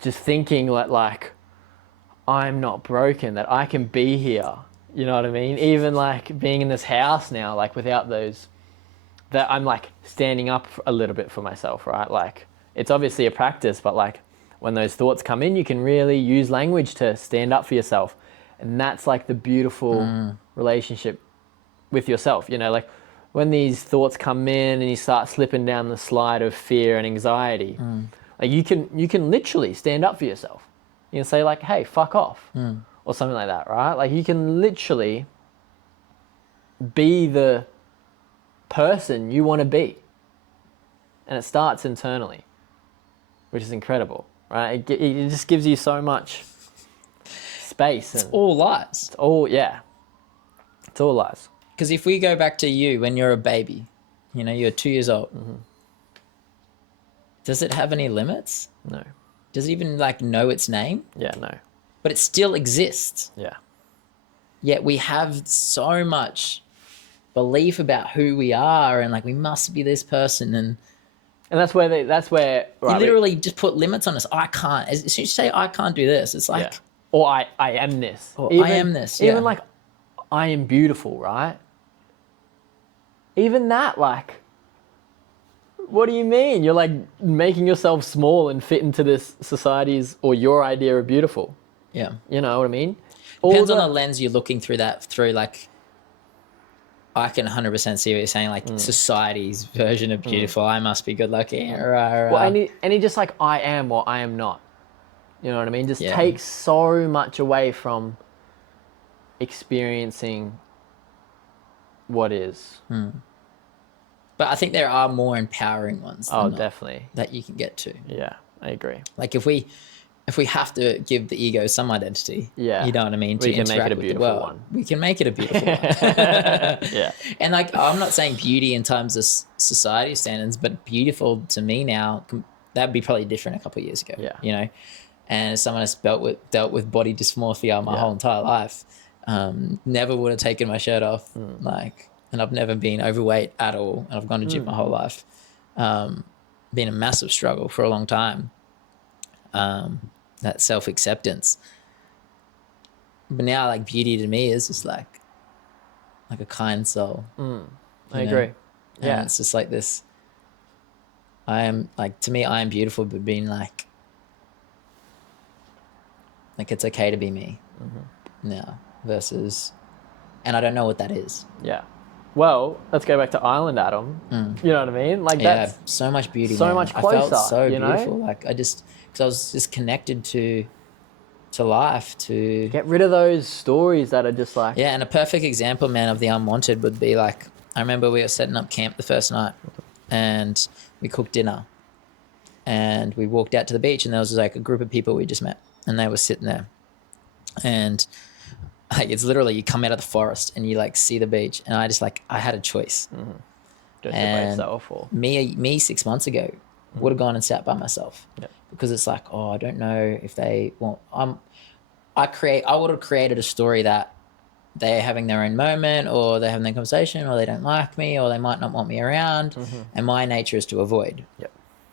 just thinking like I'm not broken, that I can be here. You know what I mean? Even like being in this house now, like without those, that I'm like standing up a little bit for myself, right? Like it's obviously a practice, but like when those thoughts come in, you can really use language to stand up for yourself. And that's like the beautiful relationship with yourself, like when these thoughts come in and you start slipping down the slide of fear and anxiety, like you can literally stand up for yourself. You can say like, hey, fuck off, or something like that, right? Like you can literally be the person you want to be. And it starts internally, which is incredible, right? It just gives you so much space. It's all lies. It's all lies. Because if we go back to you when you're a baby, you know, you're 2 years old, does it have any limits? No. Does it even like know its name? Yeah, no. But it still exists. Yeah. Yet we have so much belief about who we are and like we must be this person, and that's where you literally just put limits on us. I can't. As soon as you say I can't do this, it's like, or I am this. Or I am this. Even like I am beautiful, right? Even that, like, what do you mean? You're like making yourself small and fit into this society's or your idea of beautiful. Yeah. You know what I mean? Depends on the lens you're looking through that through. Like, I can 100% see what you're saying. Like society's version of beautiful. I must be good looking. Well, and he just like I am or I am not. You know what I mean? Just takes so much away from experiencing what is. But I think there are more empowering ones. Oh, definitely. That you can get to. Yeah, I agree. Like if we have to give the ego some identity, you know what I mean, to interact with the world, we can make it a beautiful one. Yeah. And like, I'm not saying beauty in terms of society standards, but beautiful to me now, that'd be probably different a couple of years ago. Yeah. You know, and as someone that's dealt with body dysmorphia my whole entire life, never would have taken my shirt off, like, and I've never been overweight at all, and I've gone to gym my whole life. Been a massive struggle for a long time. That self-acceptance. But now, like, beauty to me is just like a kind soul. I agree. And it's just like this. I am, like, to me, I am beautiful, but being like it's okay to be me now versus, and I don't know what that is. Yeah. Well, let's go back to Island Adam. You know what I mean? Like that's so much beauty. So man. much closer. I felt so you beautiful. know? Like because I was just connected to life. To get rid of those stories that are just like. Yeah, and a perfect example, man, of the unwanted would be like, I remember we were setting up camp the first night, and we cooked dinner, and we walked out to the beach, and there was like a group of people we just met, and they were sitting there, and like it's literally you come out of the forest and you like see the beach, and I had a choice. Just by yourself, or me 6 months ago would have gone and sat by myself because it's like, oh, I don't know if they want. I would have created a story that they're having their own moment, or they're having their conversation, or they don't like me, or they might not want me around, and my nature is to avoid.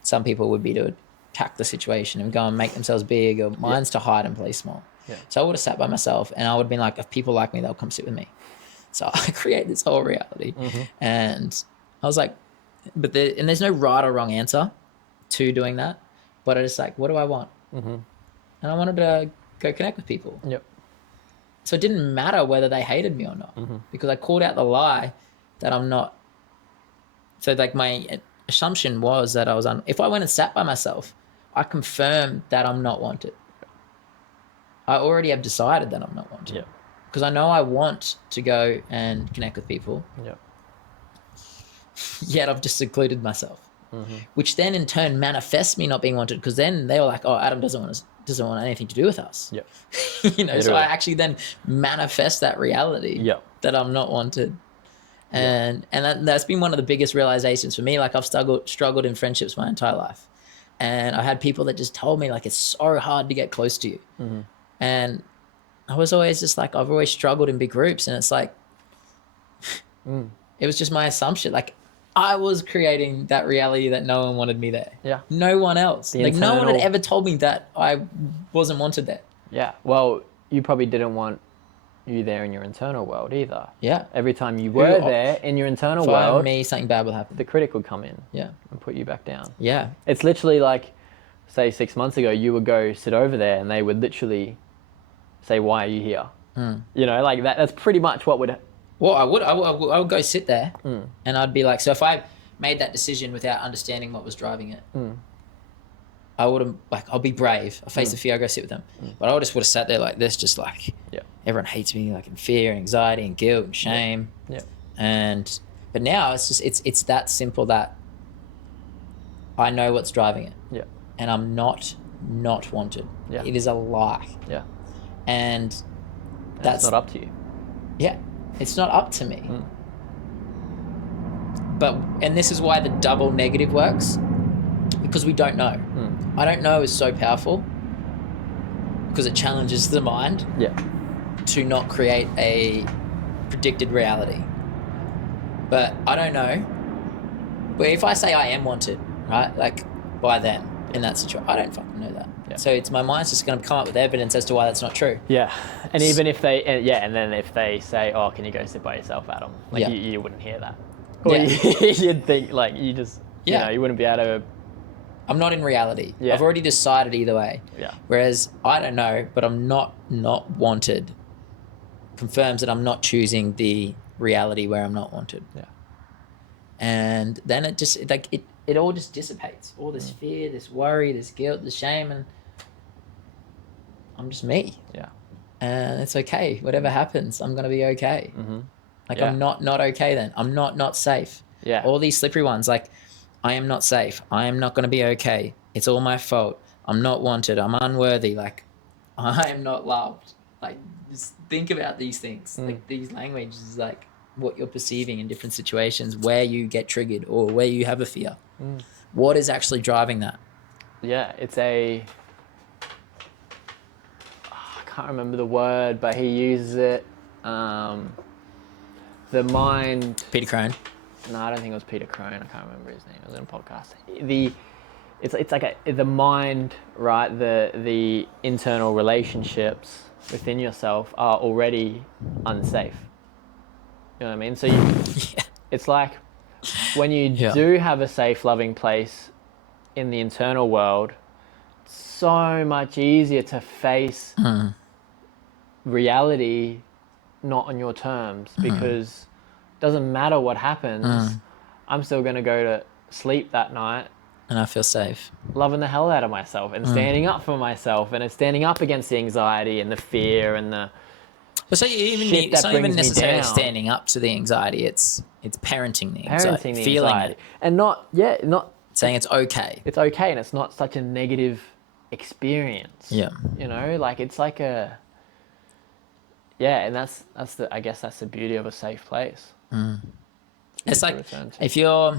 Some people would be to attack the situation and go and make themselves big, or mine's to hide and play small. So I would have sat by myself, and I would have been like, if people like me, they'll come sit with me. So I create this whole reality. And I was like, there's no right or wrong answer to doing that. But I just like, what do I want? And I wanted to go connect with people. So it didn't matter whether they hated me or not, because I called out the lie that I'm not. So like my assumption was that I was if I went and sat by myself, I confirmed that I'm not wanted. I already have decided that I'm not wanted. Because I know I want to go and connect with people. Yet I've just secluded myself. Which then in turn manifests me not being wanted, because then they were like, oh, Adam doesn't want anything to do with us. You know, so I actually then manifest that reality that I'm not wanted. And that's been one of the biggest realizations for me. Like I've struggled in friendships my entire life. And I had people that just told me like, it's so hard to get close to you. And I was always just like, I've always struggled in big groups, and it's like, it was just my assumption. Like I was creating that reality that no one wanted me there. No one else. No one had ever told me that I wasn't wanted there. Well, you probably didn't want you there in your internal world either. Every time you were there in your internal world, me, something bad will happen. The critic would come in. And put you back down. It's literally like, say 6 months ago, you would go sit over there and they would literally say, why are you here? You know, like that's pretty much what would Well, I would go sit there, and I'd be like, so if I made that decision without understanding what was driving it, I would have, like, I'll be brave. I'll face the fear. I'll go sit with them. But I just would have sat there like this, just like, Yeah. everyone hates me, like in fear, anxiety, and guilt, and shame. Yeah. But now it's just it's that simple that I know what's driving it, Yeah. and I'm not wanted. Yeah. It is a lie, Yeah. and That's not up to you. yeah, it's not up to me. And this is why the double negative works, because we don't know. I don't know is so powerful because it challenges the mind Yeah. to not create a predicted reality. But I don't know. But if I say I am wanted, right, like by them in that situation, I don't fucking know that. Yeah. So it's my mind's just going to come up with evidence as to why that's not true. Yeah. And even if they, and then if they say, oh, can you go sit by yourself, Adam? Like, Yeah. you wouldn't hear that. Or Yeah. you'd think, like, you just, Yeah. you wouldn't be able to. I'm not in reality. Yeah. I've already decided either way. Yeah. Whereas I don't know, but I'm not wanted confirms that I'm not choosing the reality where I'm not wanted. Yeah. And then it just, like, it all just dissipates. All this fear, this worry, this guilt, this shame, and I'm just me. Yeah. And it's okay. Whatever happens, I'm going to be okay. Like, Yeah. I'm not okay then. I'm not safe. Yeah. All these slippery ones, like, I am not safe. I am not going to be okay. It's all my fault. I'm not wanted. I'm unworthy. Like, I am not loved. Like, just think about these things. Like, these languages, like, what you're perceiving in different situations, where you get triggered or where you have a fear. What is actually driving that? Yeah, it's I can't remember the word, but he uses it. The mind. Peter Crone. No, I don't think it was Peter Crone. I can't remember his name. It was in a podcast. It's like the mind, right? The internal relationships within yourself are already unsafe. You know what I mean? So it's like when you do have a safe, loving place in the internal world, it's so much easier to face reality not on your terms, because it doesn't matter what happens. I'm still going to go to sleep that night And I feel safe. loving the hell out of myself and standing up for myself, and it's standing up against the anxiety and the fear and the But so you even shit need, it's that not even brings me necessarily down. standing up to the anxiety. It's parenting the anxiety, parenting the feeling anxiety. it, And not saying it's okay. it's okay, and it's not such a negative experience. Yeah. You know, like it's like a and that's the, I guess that's the beauty of a safe place. It's to like, return to. if you're,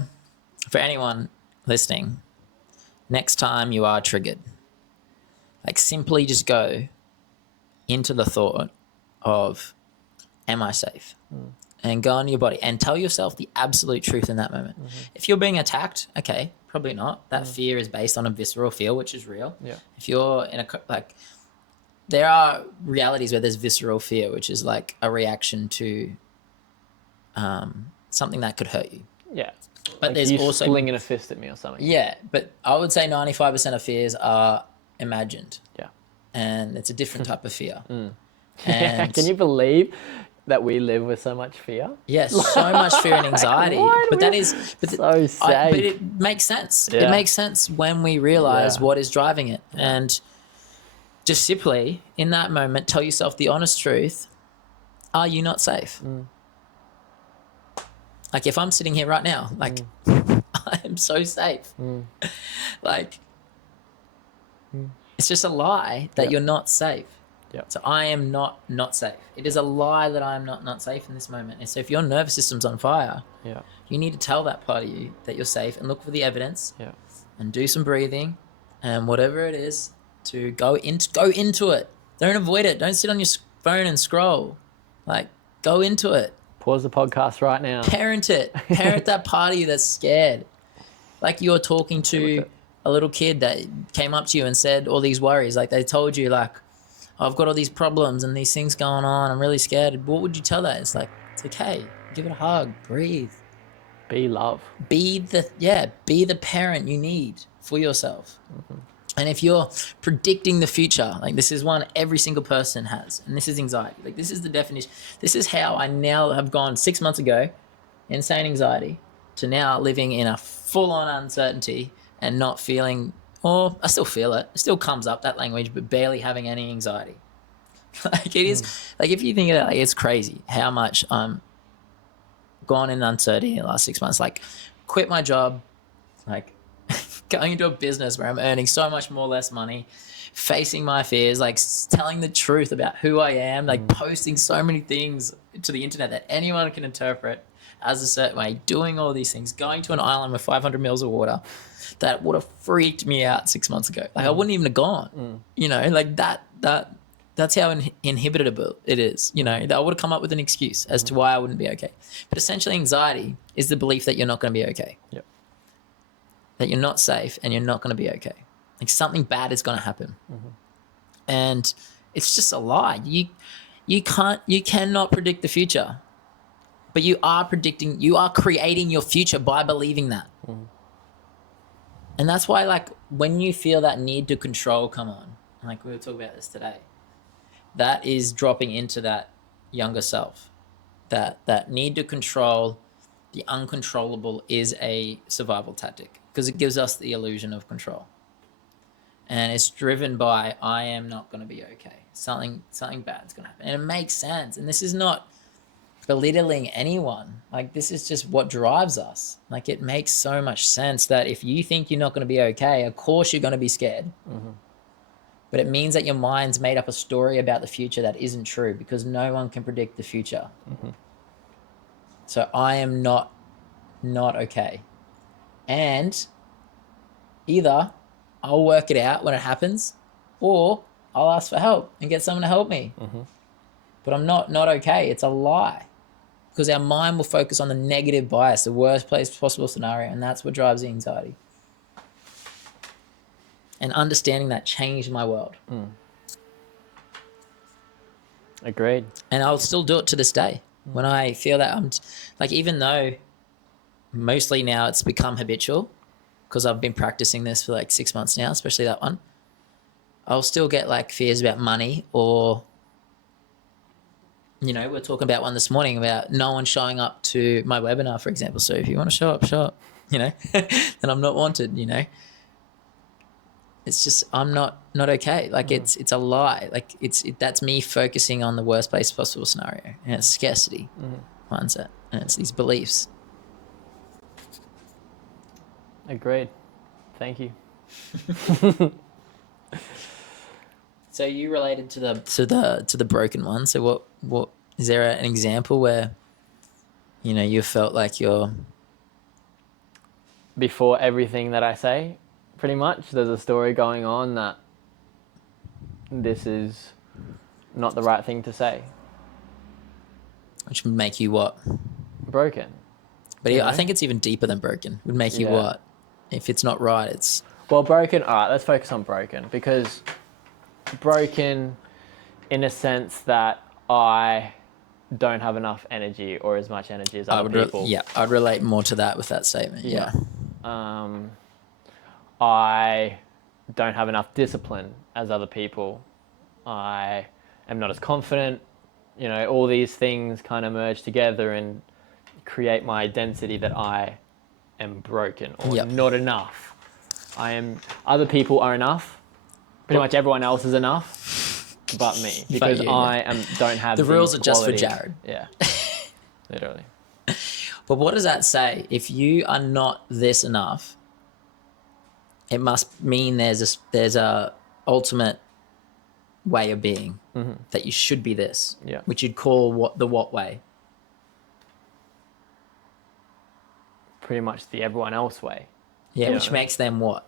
for anyone listening, next time you are triggered, like, simply just go into the thought of, am I safe? And go into your body and tell yourself the absolute truth in that moment. If you're being attacked, okay, probably not. That fear is based on a visceral feel, which is real. Yeah. If you're in there are realities where there's visceral fear, which is like a reaction to something that could hurt you. Yeah. But Like there's you also slinging a fist at me or something. yeah, but I would say 95% of fears are imagined, Yeah. and it's a different type of fear. Yeah. And Can you believe that we live with so much fear? yes, so much fear and anxiety. why do But we- that is, but So safe. but it makes sense. It Yeah. makes sense when we realize Yeah. what is driving it, and just simply in that moment, tell yourself the honest truth: are you not safe? Like, if I'm sitting here right now, like, I am so safe. Like, it's just a lie that Yeah. you're not safe. Yeah. So I am not safe. It is a lie that I am not safe in this moment. And so if your nervous system's on fire, Yeah. you need to tell that part of you that you're safe, and look for the evidence, Yeah. and do some breathing and whatever it is to go into it. Don't avoid it. Don't sit on your phone and scroll. Like, go into it. Pause the podcast right now. Parent it. Parent that part of you that's scared. Like, you're talking to a little kid that came up to you and said all these worries. Like, they told you, like, I've got all these problems and these things going on. I'm really scared. What would you tell that? It's like, it's okay. Give it a hug. Breathe. Be love. Be the parent you need for yourself. And if you're predicting the future, like this is one every single person has, and this is anxiety. Like this is the definition. This is how I now have gone 6 months ago, insane anxiety, to now living in a full-on uncertainty and not feeling, or I still feel it. It still comes up, that language, but barely having any anxiety. Like it is, like if you think of it, like it's crazy how much I'm gone in uncertainty in the last 6 months. Like quit my job, like going into a business where I'm earning so much more less money, facing my fears, like telling the truth about who I am, like posting so many things to the internet that anyone can interpret as a certain way, doing all these things, going to an island with 500 mils of water that would have freaked me out 6 months ago. Like I wouldn't even have gone, you know, like that's how inhibitable it is. You know, I would have come up with an excuse as to why I wouldn't be okay. But essentially anxiety is the belief that you're not going to be okay. Yep. That you're not safe and you're not going to be okay. Like something bad is going to happen. And it's just a lie. You cannot predict the future, but you are creating your future by believing that. And that's why, like, when you feel that need to control come on, like we were talking about this today, that is dropping into that younger self. That need to control the uncontrollable is a survival tactic because it gives us the illusion of control. And it's driven by, I am not going to be okay. Something bad's going to happen. And it makes sense. And this is not belittling anyone. Like, this is just what drives us. Like, it makes so much sense that if you think you're not going to be okay, of course you're going to be scared. But it means that your mind's made up a story about the future that isn't true because no one can predict the future. So I am not okay. And either I'll work it out when it happens or I'll ask for help and get someone to help me. But I'm not okay. It's a lie because our mind will focus on the negative bias, the worst place possible scenario, and that's what drives the anxiety. And understanding that changed my world. Agreed. And I'll still do it to this day. When I feel that I'm like, even though mostly now it's become habitual because I've been practicing this for like 6 months now, especially that one, I'll still get like fears about money or, you know, we're talking about one this morning about no one showing up to my webinar, for example. So if you want to show up, you know, then I'm not wanted, you know. It's just, I'm not okay. Like it's a lie. Like that's me focusing on the worst place possible scenario. And it's scarcity mindset. And it's these beliefs. Agreed. Thank you. So you related to the broken one. So what is there an example where, you know, you felt like you're Before everything that I say, pretty much, there's a story going on that this is not the right thing to say. Which would make you what? Broken. But yeah, I think it's even deeper than broken. Would make you what? If it's not right, it's... Well, broken, all right, let's focus on broken. Because broken in a sense that I don't have enough energy or as much energy as other people. I'd relate more to that with that statement. Yeah. I don't have enough discipline as other people. I am not as confident. You know, all these things kind of merge together and create my identity that I am broken or not enough. Other people are enough. Pretty much everyone else is enough but me because don't have the rules are just for Jared. Yeah. Literally. But what does that say? If you are not this enough, it must mean there's a ultimate way of being that you should be this, which you'd call what way? Pretty much the everyone else way. Yeah, which makes them what?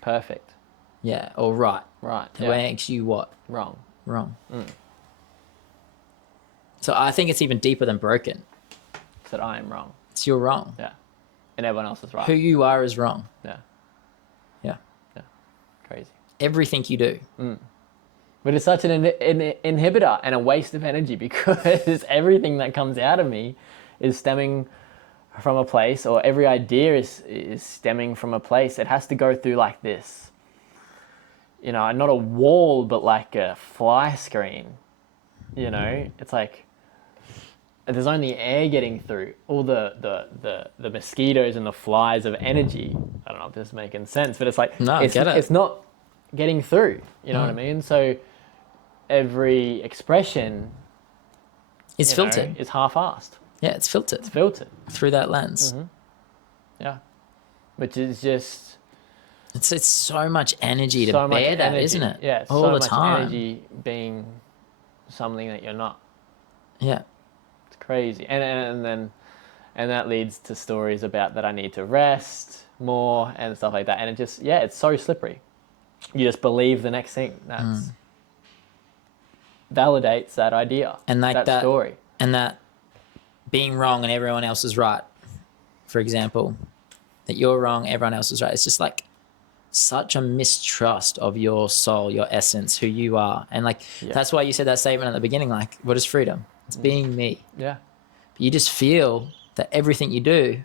Perfect. Yeah, or right. Right. It makes you what? Wrong. So I think it's even deeper than broken. It's that I am wrong. It's you're wrong. Yeah. And everyone else is right. Who you are is wrong. Yeah. Yeah. Yeah. Crazy. Everything you do. But it's such an inhibitor and a waste of energy because everything that comes out of me is stemming from a place, or every idea is stemming from a place. It has to go through like this you know, not a wall, but like a fly screen. You know, it's like there's only air getting through. All the mosquitoes and the flies of energy. I don't know if this is making sense, but it's like No, I get it. it's not getting through. You know what I mean? So every expression It's filtered. is half-assed. Yeah, it's filtered It's filtered. through that lens. Yeah, which is just It's so much energy to so much bear that, energy. isn't it? Yeah, all so the much time. energy being something that you're not. Yeah, It's crazy, and that leads to stories about that I need to rest more and stuff like that. And it just it's so slippery. You just believe the next thing that's validates that idea, and like that story. and that being wrong and everyone else is right. For example, that you're wrong, everyone else is right. It's just like such a mistrust of your soul, your essence, who you are. And like, that's why you said that statement at the beginning, like, what is freedom? It's being me. Yeah. But you just feel that everything you do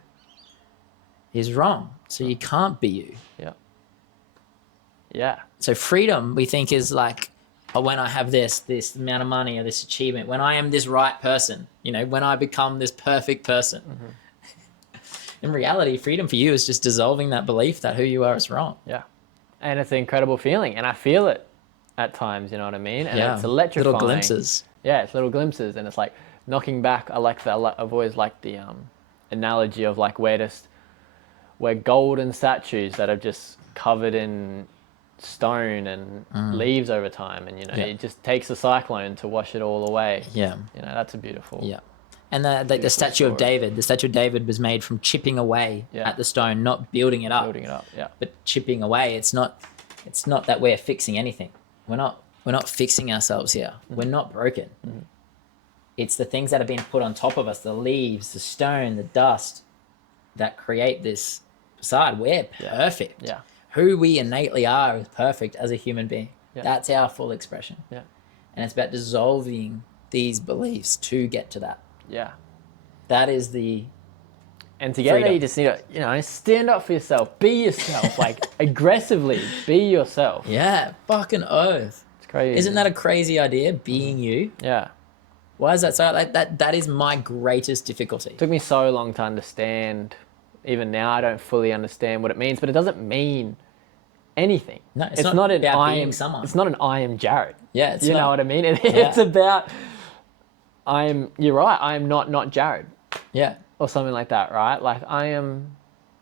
is wrong. So you can't be you. Yeah. Yeah. So freedom, we think, is like, oh, when I have this amount of money or this achievement, when I am this right person, you know, when I become this perfect person. In reality, freedom for you is just dissolving that belief that who you are is wrong. Yeah. And it's an incredible feeling. And I feel it at times, you know what I mean? And it's electrifying. Little glimpses. Yeah, it's little glimpses. And it's like knocking back. I like that. I've always liked the analogy of like where golden statues that are just covered in stone and leaves over time. And, you know, it just takes a cyclone to wash it all away. Yeah. You know, that's a beautiful. Yeah. And the statue of David, was made from chipping away at the stone, not building it up. Building it up, yeah. But chipping away. It's not that we're fixing anything. We're not fixing ourselves here. We're not broken. It's the things that have been put on top of us, the leaves, the stone, the dust, that create this facade. We're perfect. Yeah. Who we innately are is perfect as a human being. Yeah. That's our full expression. Yeah. And it's about dissolving these beliefs to get to that. Yeah. That is the And to get there, you just need to, you know, stand up for yourself. Be yourself. Like, aggressively be yourself. Yeah, fucking oath. It's crazy. Isn't that a crazy idea, being you? Yeah. Why is that so? Like, that is my greatest difficulty. It took me so long to understand. Even now, I don't fully understand what it means, but it doesn't mean anything. No, it's not an about I being am someone. It's not an I am Jared. Yeah, it's you not. know what I mean? It's about you're right, I am not Jared. Yeah. Or something like that, right? Like, I am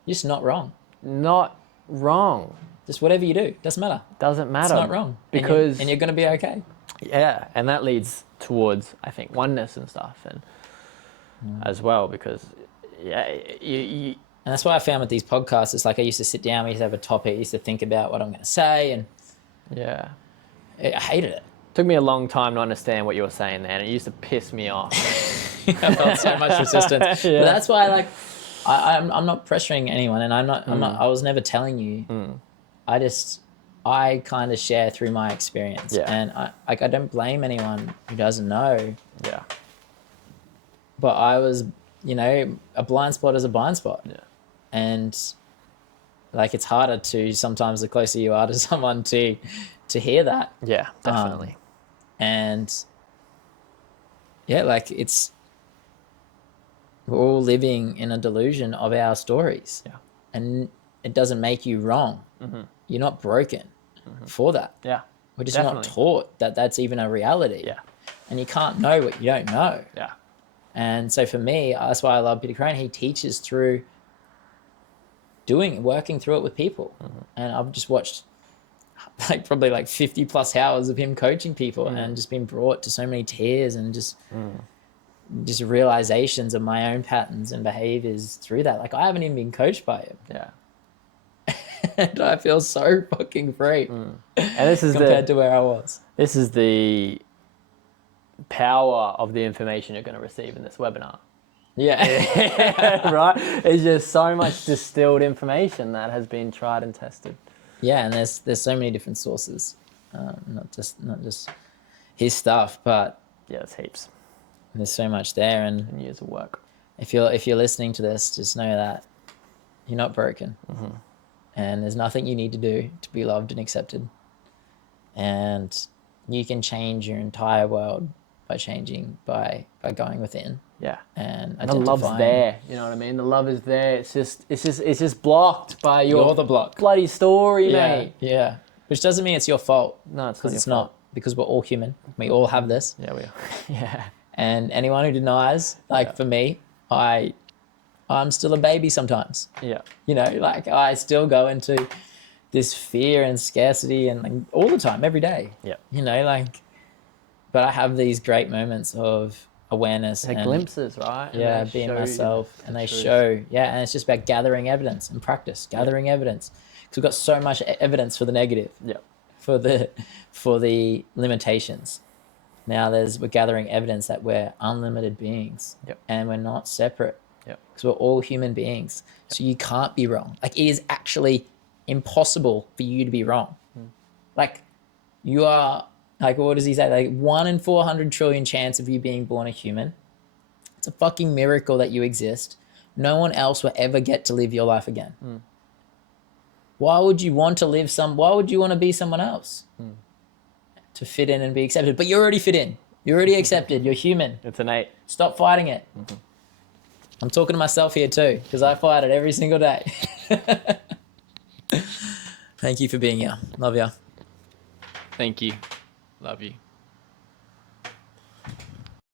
You're just not wrong. not wrong. Just whatever you do, doesn't matter. Doesn't matter. It's not wrong. Because and you're going to be okay. yeah, and that leads towards, I think, oneness and stuff, and as well, because you And that's why I found with these podcasts, it's like I used to sit down, we used to have a topic, I used to think about what I'm going to say, and yeah. I hated it. Took me a long time to understand what you were saying there, and it used to piss me off. I felt so much resistance. Yeah. But that's why, like, I'm not pressuring anyone, and I was never telling you. I kind of share through my experience, and I don't blame anyone who doesn't know. Yeah. But I was, you know, a blind spot is a blind spot. Yeah. And like, it's harder to sometimes, the closer you are to someone, to hear that. Yeah, definitely. And yeah, like, we're all living in a delusion of our stories. Yeah. And it doesn't make you wrong. You're not broken for that. Yeah. We're just Definitely. not taught that that's even a reality. Yeah. And you can't know what you don't know. Yeah. And so for me, that's why I love Peter Crane. He teaches through working through it with people. And I've just watched probably 50 plus hours of him coaching people and just been brought to so many tears and just realizations of my own patterns and behaviors through that. Like, I haven't even been coached by him. Yeah. And I feel so fucking free And this is compared to where I was. This is the power of the information you're going to receive in this webinar. Yeah. Right? It's just so much distilled information that has been tried and tested. Yeah, and there's so many different sources, not just his stuff, but Yeah, it's heaps. there's so much there. And And years of work. if you're listening to this, just know that you're not broken, and there's nothing you need to do to be loved and accepted. and you can change your entire world by going within Yeah. and The love's identifying. there. You know what I mean? The love is there. It's just blocked by your You're the block. bloody story, Yeah, mate. yeah. Which doesn't mean it's your fault. No, it's not because your it's fault. not. Because we're all human. We all have this. Yeah, we are. Yeah. And anyone who denies, like Yeah. for me, I'm still a baby sometimes. Yeah. You know, like I still go into this fear and scarcity and like, all the time, every day. Yeah. You know, like, but I have these great moments of awareness They're and glimpses, right? And yeah, they being show you myself, the and they truth. show, yeah, and it's just about gathering evidence and practice, gathering evidence, because we've got so much evidence for the negative, Yeah. for the limitations. Now we're gathering evidence that we're unlimited beings, Yep. and we're not separate, Yep. because we're all human beings. So you can't be wrong. Like it is actually impossible for you to be wrong. Like you are, like what does he say? Like 1 in 400 trillion chance of you being born a human. It's a fucking miracle that you exist. No one else will ever get to live your life again. Why would you want to why would you want to be someone else? To fit in and be accepted. But you already fit in. You're already accepted. You're human. It's innate. Stop fighting it. I'm talking to myself here too, because I fight it every single day. Thank you for being here. Love ya. Thank you. Love you.